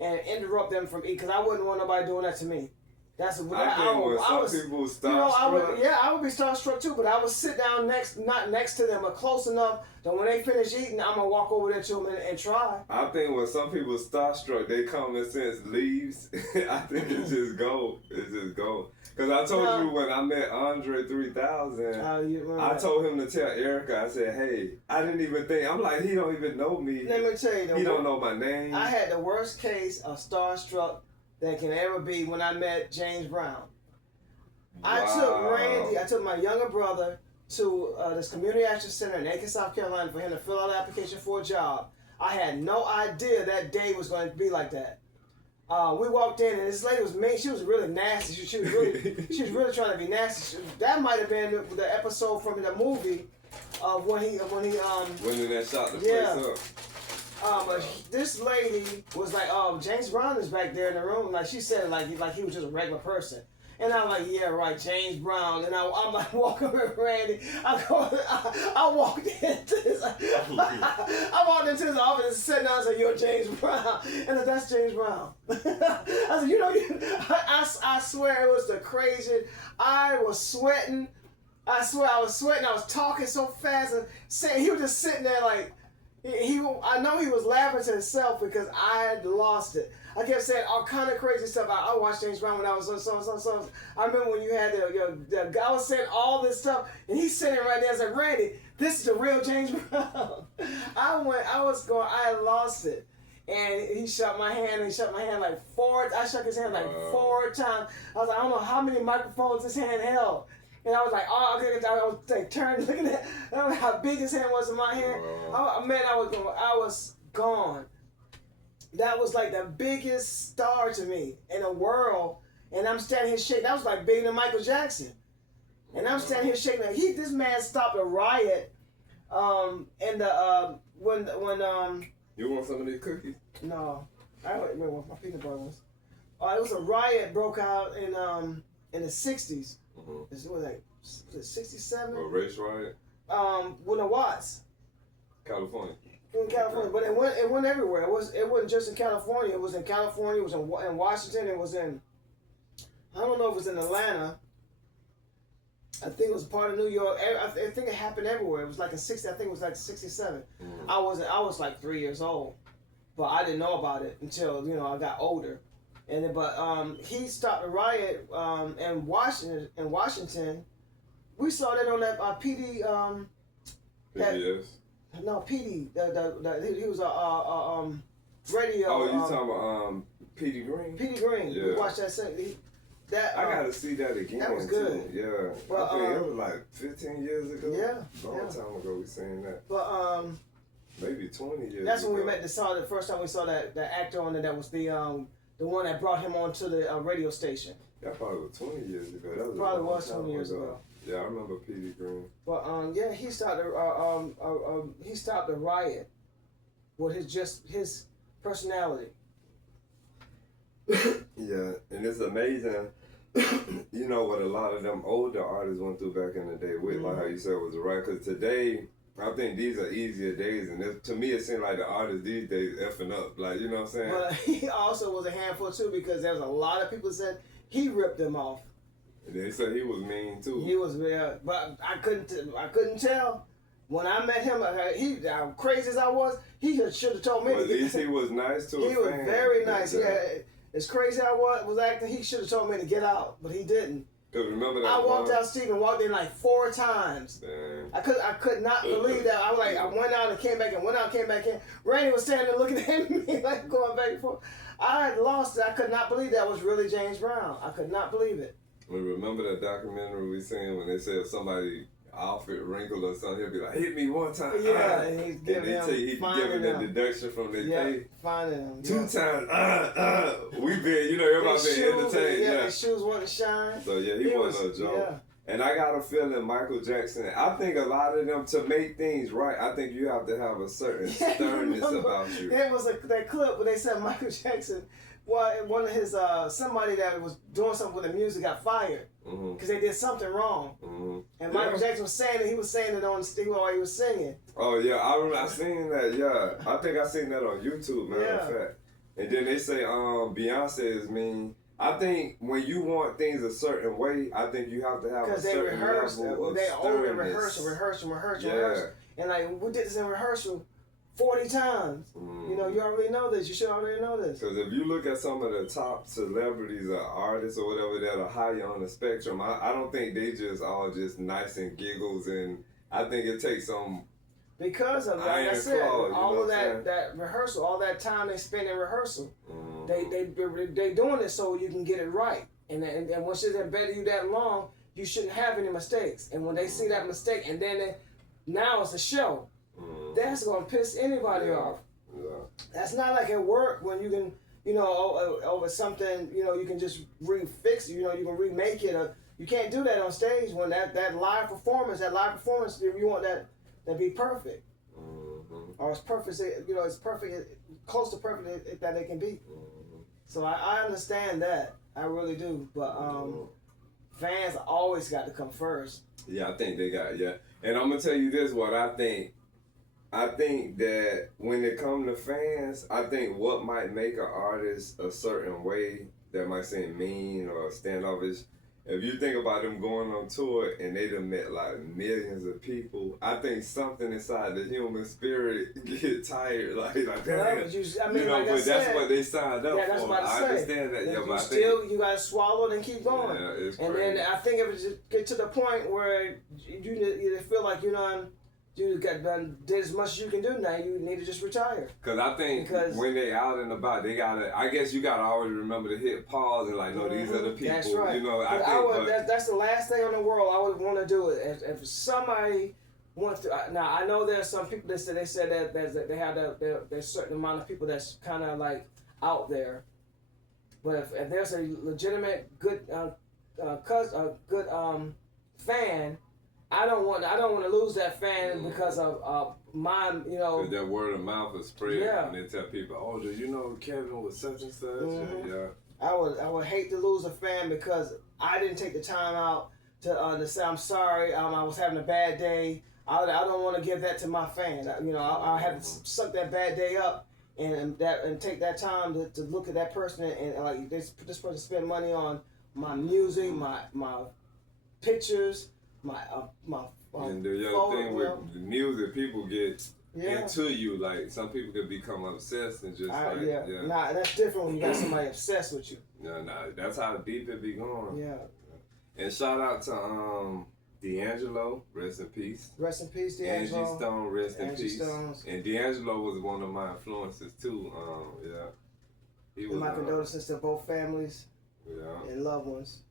and interrupt them from eating, because I wouldn't want nobody doing that to me. That's what I people starstruck. I would be starstruck too, but I would sit down not next to them, but close enough that when they finish eating, I'm gonna walk over there to them and try. I think when some people starstruck, their common sense leaves. I think it's just go. It's just go. Because I told you when I met Andre 3000, I told him to tell Erica, I said, hey, I didn't even think, I'm like, he don't even know me. Let me tell you, he don't know my name. I had the worst case of starstruck that can ever be when I met James Brown. Wow. I took my younger brother to this community action center in Aiken, South Carolina for him to fill out an application for a job. I had no idea that day was going to be like that. We walked in and this lady was mean. She was really nasty. She was really trying to be nasty. That might have been the episode from the movie when he that shot the place up. But this lady was like, James Brown is back there in the room. Like she said, like he was just a regular person. And I'm like, yeah, right, James Brown. And I'm like walking with Randy. I walked into his office and sat down and said, you're James Brown. And I said, that's James Brown. I said, I swear it was the craziest. I was sweating. I swear I was sweating. I was talking so fast. And he was just sitting there like, I know he was laughing to himself because I had lost it. I kept saying all kind of crazy stuff. I watched James Brown when I was so. I remember when you had the guy was saying all this stuff, and he's sitting right there. I said, Randy, this is the real James Brown. I lost it. And he shook my hand like four. I shook his hand like 4 times. I was like, I don't know how many microphones this hand held. And I was like, I was like turning, looking at how big his hand was in my hand. I was gone. That was like the biggest star to me in the world. And I'm standing here shaking. That was like bigger than Michael Jackson. And I'm standing here shaking. This man stopped a riot. When You want some of these cookies? No, I don't remember what my peanut butter was. It was a riot broke out in the '60s. It was like, was it 67? A race riot? When the Watts. California. In California, but it went everywhere. It wasn't just in California. It was in California. It was in Washington. It was in, I don't know if it was in Atlanta. I think it was part of New York. I think it happened everywhere. It was like in 60. I think it was like 67. Mm-hmm. I was like 3 years old, but I didn't know about it until I got older. And then, but he stopped a riot in Washington. We saw that on that PD. PBS. No, PD. He was a radio. Oh, you talking about Petey Green? PD Green. Yeah. We watched that. That I gotta see that again. that was good. Too. Yeah. Well, I think it was like 15 years ago. Yeah. Long time ago we seen that. But Maybe 20 years that's ago. when we saw the first time we saw that actor on it. That was the one that brought him onto the radio station. That probably was 20 years ago. That was Probably a long was time 20 years ago. Yeah, I remember Petey Green. But yeah, he stopped the riot with his personality. Yeah, and it's amazing. You know what a lot of them older artists went through back in the day with, like how you said was right. Because today, I think these are easier days, and to me, it seems like the artists these days effing up. Like, you know what I'm saying? But he also was a handful too, because there was a lot of people said he ripped them off. And they said he was mean too. He was, but I couldn't tell. When I met him, crazy as I was, he should have told me. Well, at least he was nice to He his was fans. very nice. Yeah. Yeah, as crazy as I was acting, he should have told me to get out, but he didn't. Cause remember that I walked one? out, Stephen walked in like 4 times. Damn. I could not believe that. I was like, I went out and came back and went out, came back in. Randy was standing there looking at me like going back and forth. I had lost it. I could not believe that was really James Brown. I could not believe it. We remember that documentary we seen when they said somebody outfit wrinkled or something, he'll be like, hit me one time. Yeah, and he's giving him, he giving the deduction from their pay. Finding him. 2 times, we been, everybody been entertained. Yeah, his shoes wouldn't shine. So yeah, he wasn't a joke. Yeah. And I got a feeling Michael Jackson, I think a lot of them, to make things right, I think you have to have a certain sternness about you. There was that clip where they said Michael Jackson, one of his, somebody that was doing something with the music got fired because they did something wrong. Mm-hmm. And Michael Jackson was saying it, he was saying it on while he was singing. Oh yeah, I seen that, yeah. I think I seen that on YouTube, matter of fact. And then they say Beyonce is mean. I think when you want things a certain way, I think you have to have a certain level of sternness. They only rehearse. And like, we did this in rehearsal 40 times. You already know this. You should already know this. Because if you look at some of the top celebrities or artists or whatever that are higher on the spectrum, I don't think they just all just nice and giggles. And I think it takes some... Because of, like I said, all of that rehearsal, all that time they spend in rehearsal, they doing it so you can get it right. And once it's embedded you that long, you shouldn't have any mistakes. And when they see that mistake, and then now it's a show, that's gonna piss anybody off. Yeah. That's not like at work when you can, over something, you can just refix it. You can remake it. You can't do that on stage when that live performance, you want that. That'd be perfect, or as perfect, it's perfect, close to perfect that it can be. So I understand that, I really do. But fans always got to come first. Yeah, I think they got and I'm gonna tell you this: what I think. I think that when it comes to fans, I think what might make an artist a certain way that might seem mean or standoffish. If you think about them going on tour and they done met like millions of people, I think something inside the human spirit get tired. Like damn. Like but that's what they signed up that's for. what I understand that. Yeah, but you gotta swallow it and keep going. Yeah, it's and crazy. then I think if it just get to the point where you feel like you did as much as you can do now, you need to just retire. Cause I think when they out and about, they gotta. I guess you gotta always remember to hit pause and like, no, these are the people. That's right. I think that's the last thing in the world I would want to do it. If somebody wants to, now I know there's some people that said that they have there's a certain amount of people that's kind of like out there, but if there's a legitimate good fan. I don't want to lose that fan because of mine, Because that word of mouth is spread, and they tell people, "Oh, do you know Kevin was such and such?" Yeah. I would hate to lose a fan because I didn't take the time out to say I'm sorry. I was having a bad day. I don't want to give that to my fans. I'll have to suck that bad day up and take that time to look at that person and like this person spent money on my music, my pictures. And the other thing with the music, people get into you. Like some people can become obsessed and just Nah, that's different when you got somebody obsessed with you. Nah, that's how deep it be going. Yeah. And shout out to D'Angelo, rest in peace. Rest in peace, D'Angelo. Angie Stone, rest in Angie peace. Stones. And D'Angelo was one of my influences too. He was. And my condolences to both families. Yeah. And loved ones.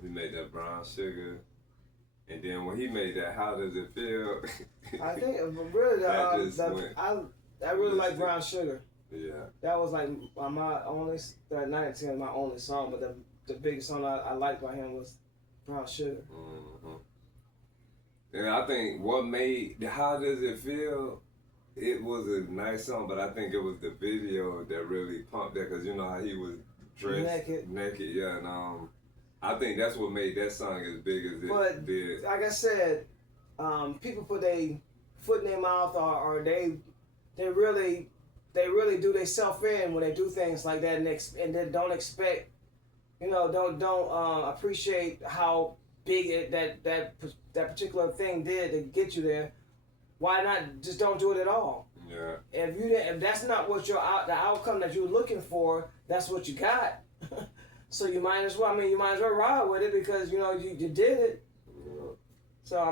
He made that Brown Sugar. And then when he made that, How Does It Feel? I think really I really like Brown Sugar. Yeah. That was like my only, not my only song, but the biggest song I liked by him was Brown Sugar. And I think what made How Does It Feel, it was a nice song, but I think it was the video that really pumped that, because you know how he was dressed naked, yeah, and I think that's what made that song as big as it did. Like I said, people put their foot in their mouth, or they really do themselves in when they do things like that, and then don't expect, don't appreciate how big that particular thing did to get you there. Why not just don't do it at all? Yeah. If that's not what the outcome that you're looking for, that's what you got. So you might as well ride with it, because you did it. So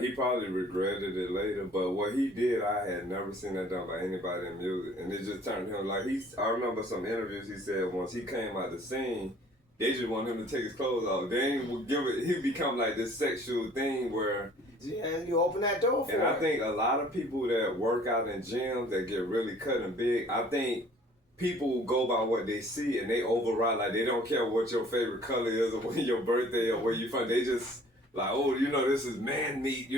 he probably regretted it later, but what he did, I had never seen that done by anybody in music, and it just turned him like I remember some interviews he said once he came out the scene, they just wanted him to take his clothes off. They ain't give it. He become like this sexual thing where. Yeah, you open that door for it. And I think a lot of people that work out in gyms that get really cut and big, I think people go by what they see and they override. Like they don't care what your favorite color is or when your birthday or where you from. They just like, oh, this is man meat.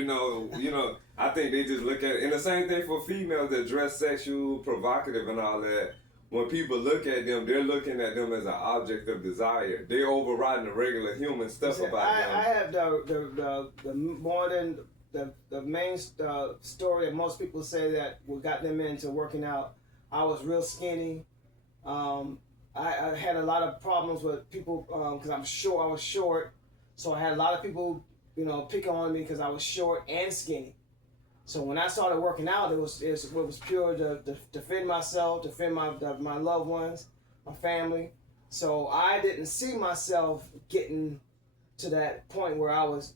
I think they just look at it. And the same thing for females that dress sexual, provocative, and all that. When people look at them, they're looking at them as an object of desire. They're overriding the regular human stuff about them. I have the more than the main story that most people say that what got them into working out. I was real skinny. I had a lot of problems with people because I was short. So I had a lot of people, picking on me because I was short and skinny. So when I started working out, it was pure to defend myself, defend my loved ones, my family. So I didn't see myself getting to that point where I was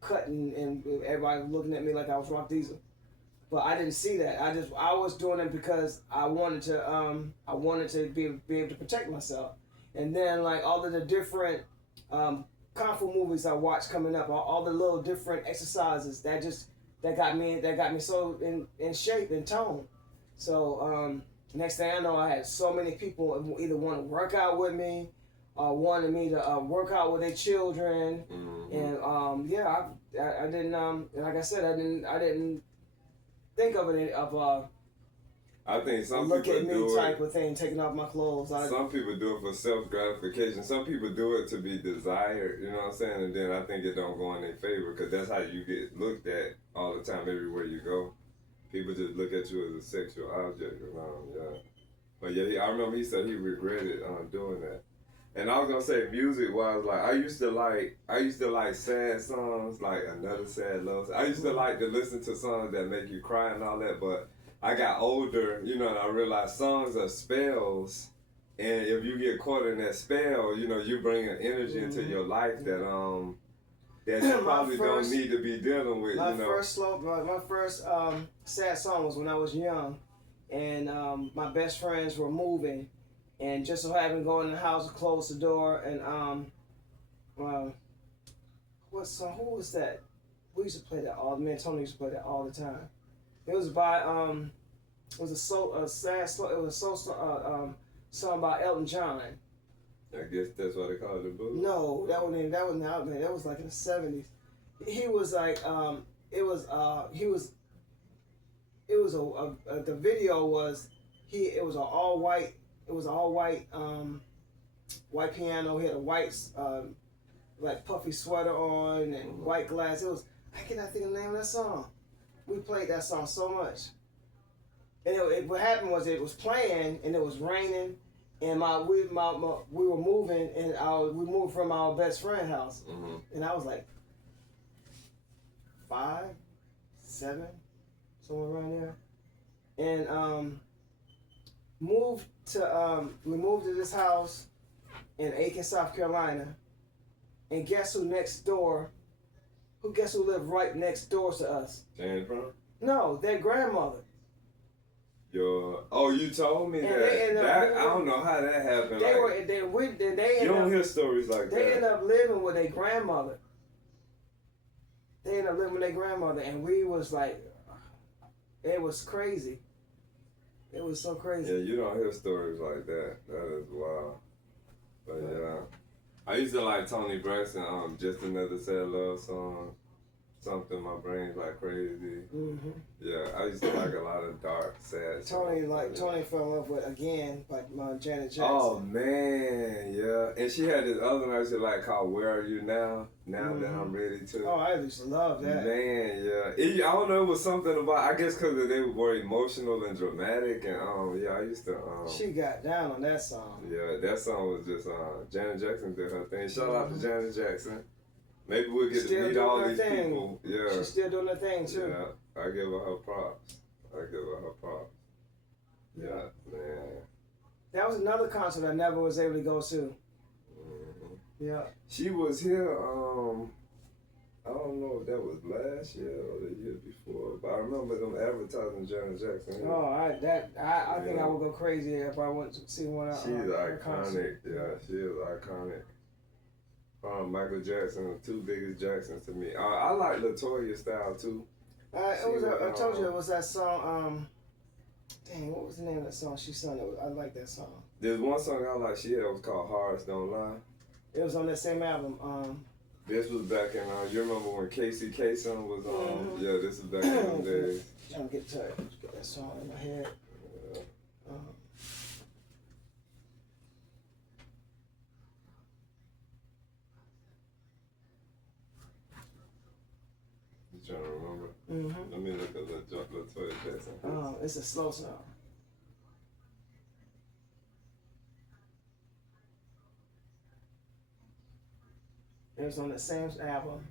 cutting and everybody looking at me like I was Rock Diesel. But I didn't see that. I was doing it because I wanted to be able to protect myself. And then like all of the different kung fu movies I watched coming up, all the little different exercises that got me so in shape and tone. So next thing I know, I had so many people who either want to work out with me or wanted me to work out with their children. And I didn't like I said, I didn't think of it I think some look people at me do type of thing, taking off my clothes. Some people do it for self-gratification. Some people do it to be desired, you know what I'm saying? And then I think it don't go in their favor, because that's how you get looked at all the time everywhere you go. People just look at you as a sexual object. But yeah, I remember he said he regretted doing that. And I was gonna say music-wise, like I used to like sad songs, like Another Sad Love. I used to like to listen to songs that make you cry and all that, but I got older, and I realized songs are spells, and if you get caught in that spell, you bring an energy into your life that you probably don't need to be dealing with. My first sad song was when I was young, and my best friends were moving, and just so happened to go in the house, close the door, and what song? Who was that? We used to play that all. Me and Tony used to play that all the time. It was by it was song by Elton John. I guess that's what they call it, the blues. No, that wasn't out there. That was like in the 70s. He was like the video was it was an all white white piano. He had a white like puffy sweater on and white glass. I cannot think of the name of that song. We played that song so much. And what happened was it was playing and it was raining, and we were moving, and we moved from our best friend's house, and I was like, 5, 7, somewhere around there. And we moved to this house in Aiken, South Carolina. And guess who next door? Guess who lived right next door to us? James Brown? No, their grandmother. You told me that. I don't know how that happened. They you don't hear stories like that. They ended up living with their grandmother. And we was like, it was crazy. It was so crazy. Yeah, you don't hear stories like that. That is wild. But yeah. I used to like Tony Braxton, Just Another Sad Love Song. Something my brain's like crazy. Mm-hmm. Yeah, I used to like a lot of dark, sad Tony songs. Tony fell in love with again, like Janet Jackson. Oh man, yeah. And she had this other one I used to like called Where Are You Now? Now that I'm ready to. Oh, I used to love that. Man, yeah. I don't know, it was something about, I guess because they were more emotional and dramatic, and I used to. She got down on that song. Yeah, that song was just, Janet Jackson did her thing. Shout out to Janet Jackson. Maybe we'll get to meet all these people. Yeah. She's still doing her thing too. Yeah, I give her props. Yeah, man. That was another concert I never was able to go to. Mm-hmm. Yeah. She was here, I don't know if that was last year or the year before, but I remember them advertising Janet Jackson. Oh, I think I would go crazy if I went to see one of She's iconic. concert. Yeah, she is iconic. Michael Jackson, the two biggest Jacksons to me. I like LaToya's style too. I told you it was that song. Dang, what was the name of that song she sung? I like that song. There's one song I like. She had was called "Hearts Don't Lie." It was on that same album. This was back in. You remember when Casey Kasem was on? Mm-hmm. Yeah, this is back in them days. Trying to get that song in my head. Yeah. Trying to remember. Mm-hmm. Let me look at LaToya Jackson. It's a slow song. It was on the same album.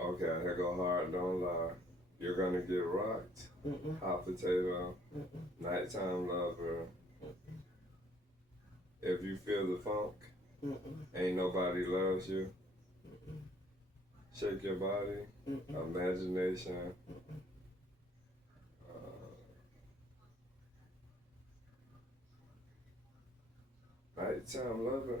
Okay, here go Hard Don't Lie. You're Gonna Get Rocked. Hot Potato. Nighttime Lover. If You Feel the Funk. Ain't Nobody Loves You. Shake Your Body. Imagination. Nighttime Lover.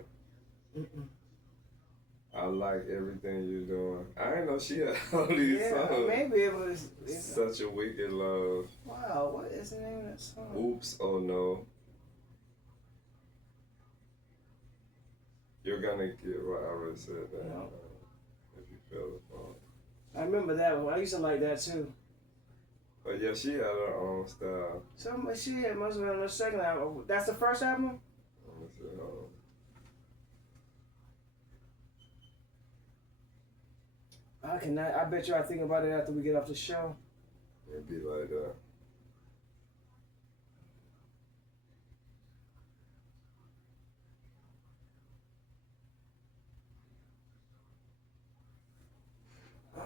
I Like Everything You're Doing. I didn't know she had all these songs. Maybe it was. Such a Wicked Love. Wow, what is the name of that song? Oops, Oh No. You're Gonna Get Right. I already said that. No. If You Feel the Funk. I remember that one. I used to like that too. But yeah, she had her own style. So she must have been on the second album. That's the first album? Let me see, hold on. I bet you I think about it after we get off the show. It'd be like that.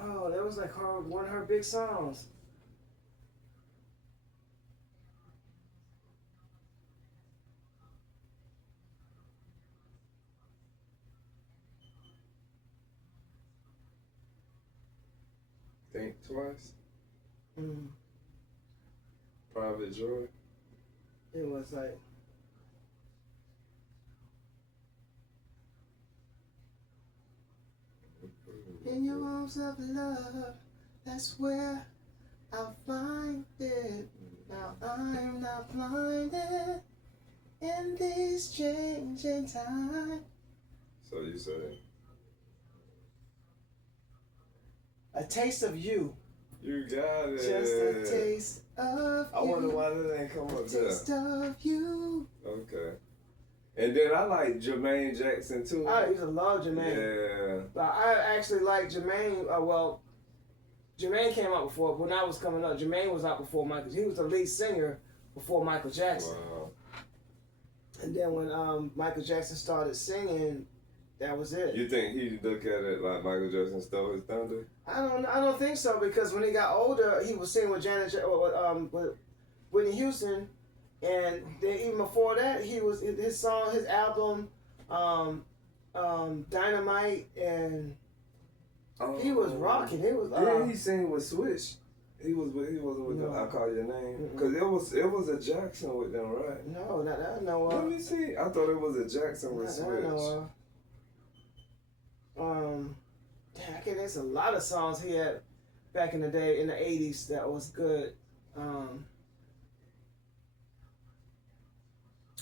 Oh, that was like one of her big songs. Think Twice. Mm. Private Joy. It was like. In your arms of love, that's where I'll find it. Now I'm not blinded in these changing times. So you say. A taste of you. You got it. Just a taste of I you. wonder why that ain't come up there. Taste of you. Okay. And then I like Jermaine Jackson too. I used to love Jermaine. Yeah. But I actually like Jermaine. Jermaine came out before. When I was coming up, Jermaine was out before Michael. He was the lead singer before Michael Jackson. Wow. And then when Michael Jackson started singing, that was it. You think he look at it like Michael Jackson stole his thunder? I don't think so, because when he got older, he was singing with with Whitney Houston, and then even before that, his album, Dynamite, and he was rocking. He was he sang with Switch. He wasn't with No. I Call Your Name, because it was a Jackson with them, right? No, not that I know Let of. me see. I thought it was a Jackson with Not that I know Switch. of. Damn, there's a lot of songs he had back in the day, in the 80s, that was good.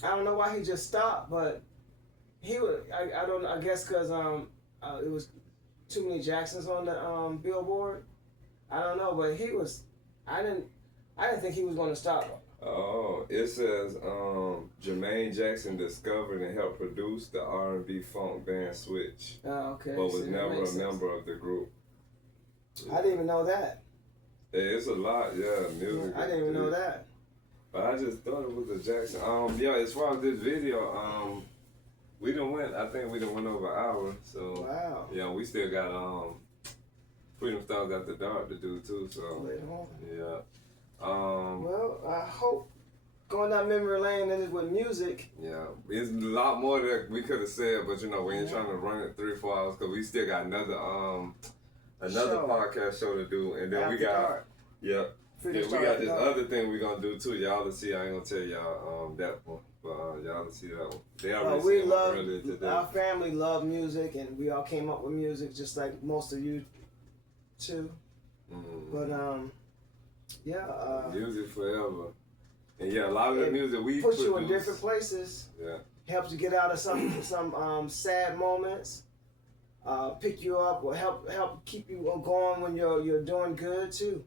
I don't know why he just stopped, but he would. I don't. I guess because it was too many Jacksons on the Billboard. I don't know, but he was. I didn't think he was going to stop. Oh, it says Jermaine Jackson discovered and helped produce the R&B funk band Switch, Oh, okay. but was See, that never a makes sense. member of the group. I didn't even know that. Yeah, it's a lot, yeah, music. I didn't even know that. But I just thought it was a Jackson. Yeah, as far as this video, we done went. I think we done went over an hour. So Wow. yeah, we still got Freedom Stars After Dark to do too. So Later on. yeah. Well, I hope going down memory lane and with music. Yeah, it's a lot more that we could have said, but you know, we ain't trying to run it 3 or 4 hours because we still got another Show. podcast show to do, and then we After got Dark. yeah. Freedom Yeah, we Star got After this Dark. other thing we gonna do too. Y'all to see. I ain't gonna tell y'all that one, but y'all to see that one. They already We seen one love, earlier today. our family love music, and we all came up with music just like most of you too. But yeah, music forever. And yeah, a lot of the music we puts you in produce- different places. Yeah. Helps you get out of some sad moments. Pick you up, or help keep you going when you're doing good too.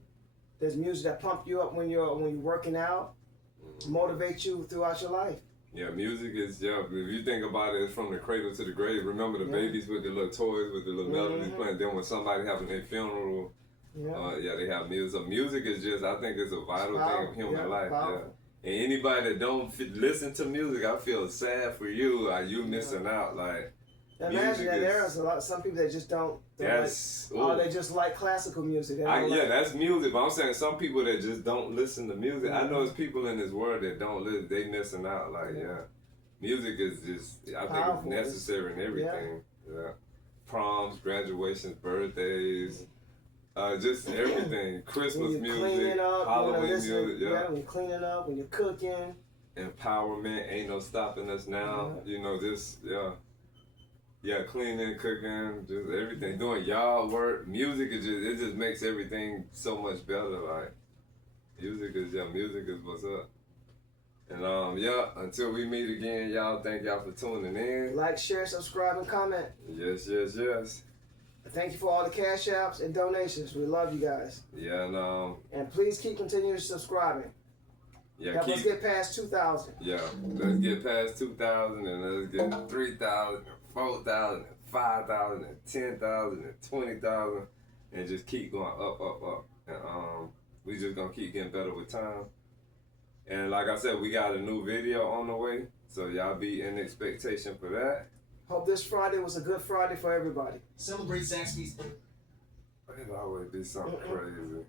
There's music that pump you up when you're working out, motivate you throughout your life. Yeah, music is, if you think about it, it's from the cradle to the grave. Remember the babies with the little toys, with the little melodies playing. Then when somebody having their funeral, they have music. So music is just, I think it's a vital thing of human life. powerful. Yeah. And anybody that don't listen to music, I feel sad for you. Like, you missing out. Like, Imagine music that is- there's some people that just don't. That's, They just like classical music. They don't like- that's music, but I'm saying some people that just don't listen to music. I know there's people in this world that don't listen. They missing out. Like, music is just, I think Powerful. it's necessary in everything. Yeah. Proms, graduations, birthdays, just everything. Christmas when you're music, cleaning up, Halloween listen, music, when you're cleaning up, when you're cooking. Empowerment, ain't no stopping us now. You know, just, cleaning, cooking, just everything. Doing yard work. Music is it just makes everything so much better. Like, music is what's up. And until we meet again, y'all, thank y'all for tuning in. Like, share, subscribe, and comment. Yes. Thank you for all the cash apps and donations. We love you guys. Yeah, And please continue subscribing. Help us get past 2,000. Yeah, let's get past 2,000 and let's get 3,000 and 4,000 and 5,000 and 10,000 and 20,000 and just keep going up. And we just gonna keep getting better with time. And like I said, we got a new video on the way, so y'all be in expectation for that. Hope this Friday was a good Friday for everybody. Celebrate Zaxby's. It'll always be something crazy.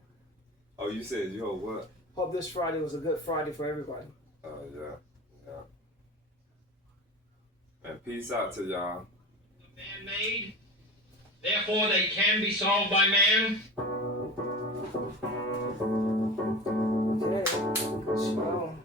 Oh, you said you hope what? Hope this Friday was a good Friday for everybody. Yeah. And peace out to y'all. Man-made, therefore they can be solved by man. Okay. Shalom.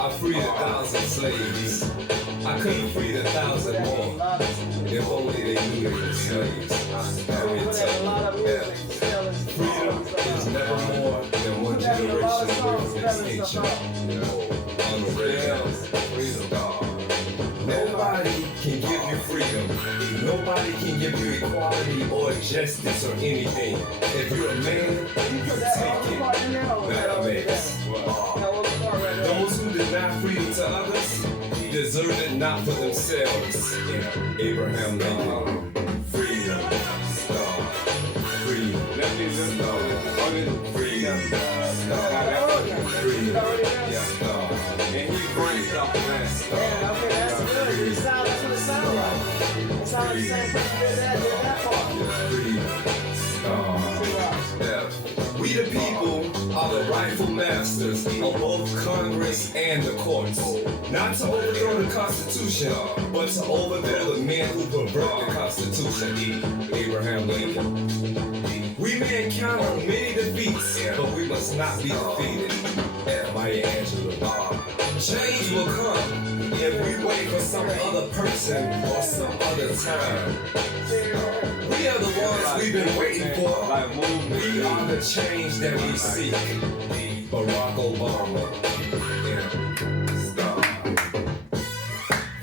I freed 1,000 slaves. I couldn't free 1,000 more. If only they knew they were slaves. Freedom is never more than one generation away from extinction. On the rails, freedom. Nobody Nobody can give you freedom. Nobody can give you equality or justice or anything. If you're a man, you take it. Not a mess. Those who deny freedom to others deserve it not for themselves. Abraham Lincoln. Freedom. Star. Freedom. Let me just know. Freedom. Freedom. Star. And he brings up that stuff. Yeah, okay, that's good. It sound, that's what it sounds like. It sounds like the same person did that part. We the people are the rightful masters of both Congress and the courts. Not to overthrow the Constitution, but to overthrow the men who pervert the Constitution. Abraham Lincoln. We may encounter many defeats, but we must not be defeated. Maya Angelou. Change will come if we wait for some other person or some other time. We are the ones we've been waiting for. We are the change that we seek. Barack Obama.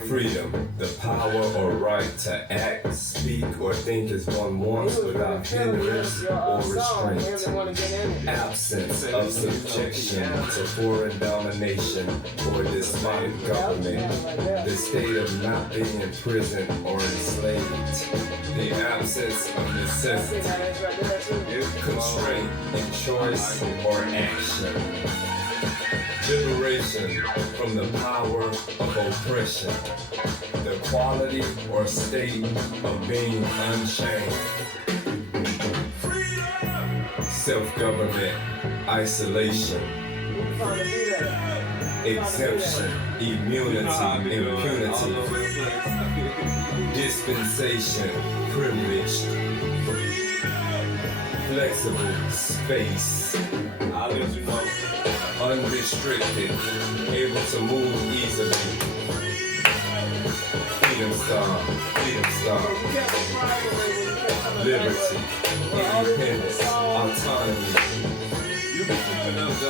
Freedom, the power or right to act, speak, or think as one wants without hindrance or restraint. Absence of subjection to foreign domination or despotic government. The state of not being imprisoned or enslaved. The absence of necessity, constraint in choice or action. Liberation from the power of oppression, the quality or state of being unchained. Self-government, isolation, exemption, immunity, impunity, dispensation, privilege, flexible space. I'll let you know. Unrestricted, able to move easily. Freedom star, liberty, independence, autonomy,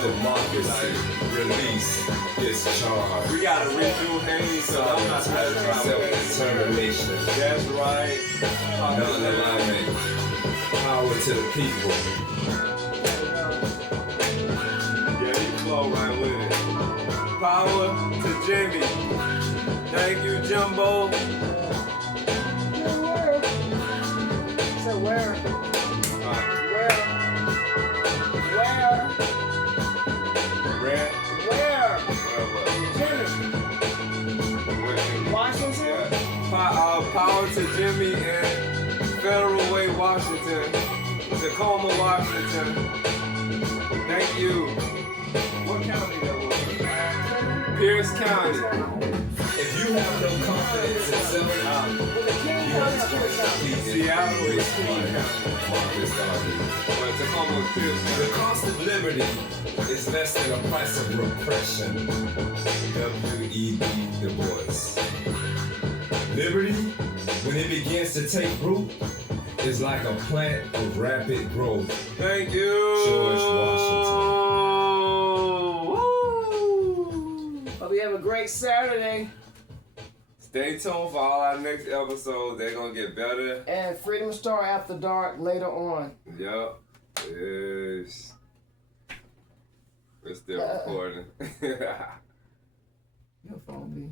democracy, release, discharge. We gotta redo Hayes, so I'm not self-determination. That's right. Non-alignment, power to the people. Flow right with it. Power to Jimmy. Thank you, Jumbo. So where? Red. Jimmy. Washington? Yeah. Power to Jimmy in Federal Way, Washington. Tacoma, Washington. Thank you. What county that was? Pierce County. If you have no confidence in self, Seattle is King Marcus Garvey. But Tacoma, Pierce County. The cost of liberty is less than the price of repression. W.E.B. Du Bois. Liberty, when it begins to take root, is like a plant of rapid growth. Thank you. George Washington. Hope you have a great Saturday. Stay tuned for all our next episodes. They're gonna get better. And Freedom Star After Dark later on. Yup. Yes. We're still recording. Your phone be.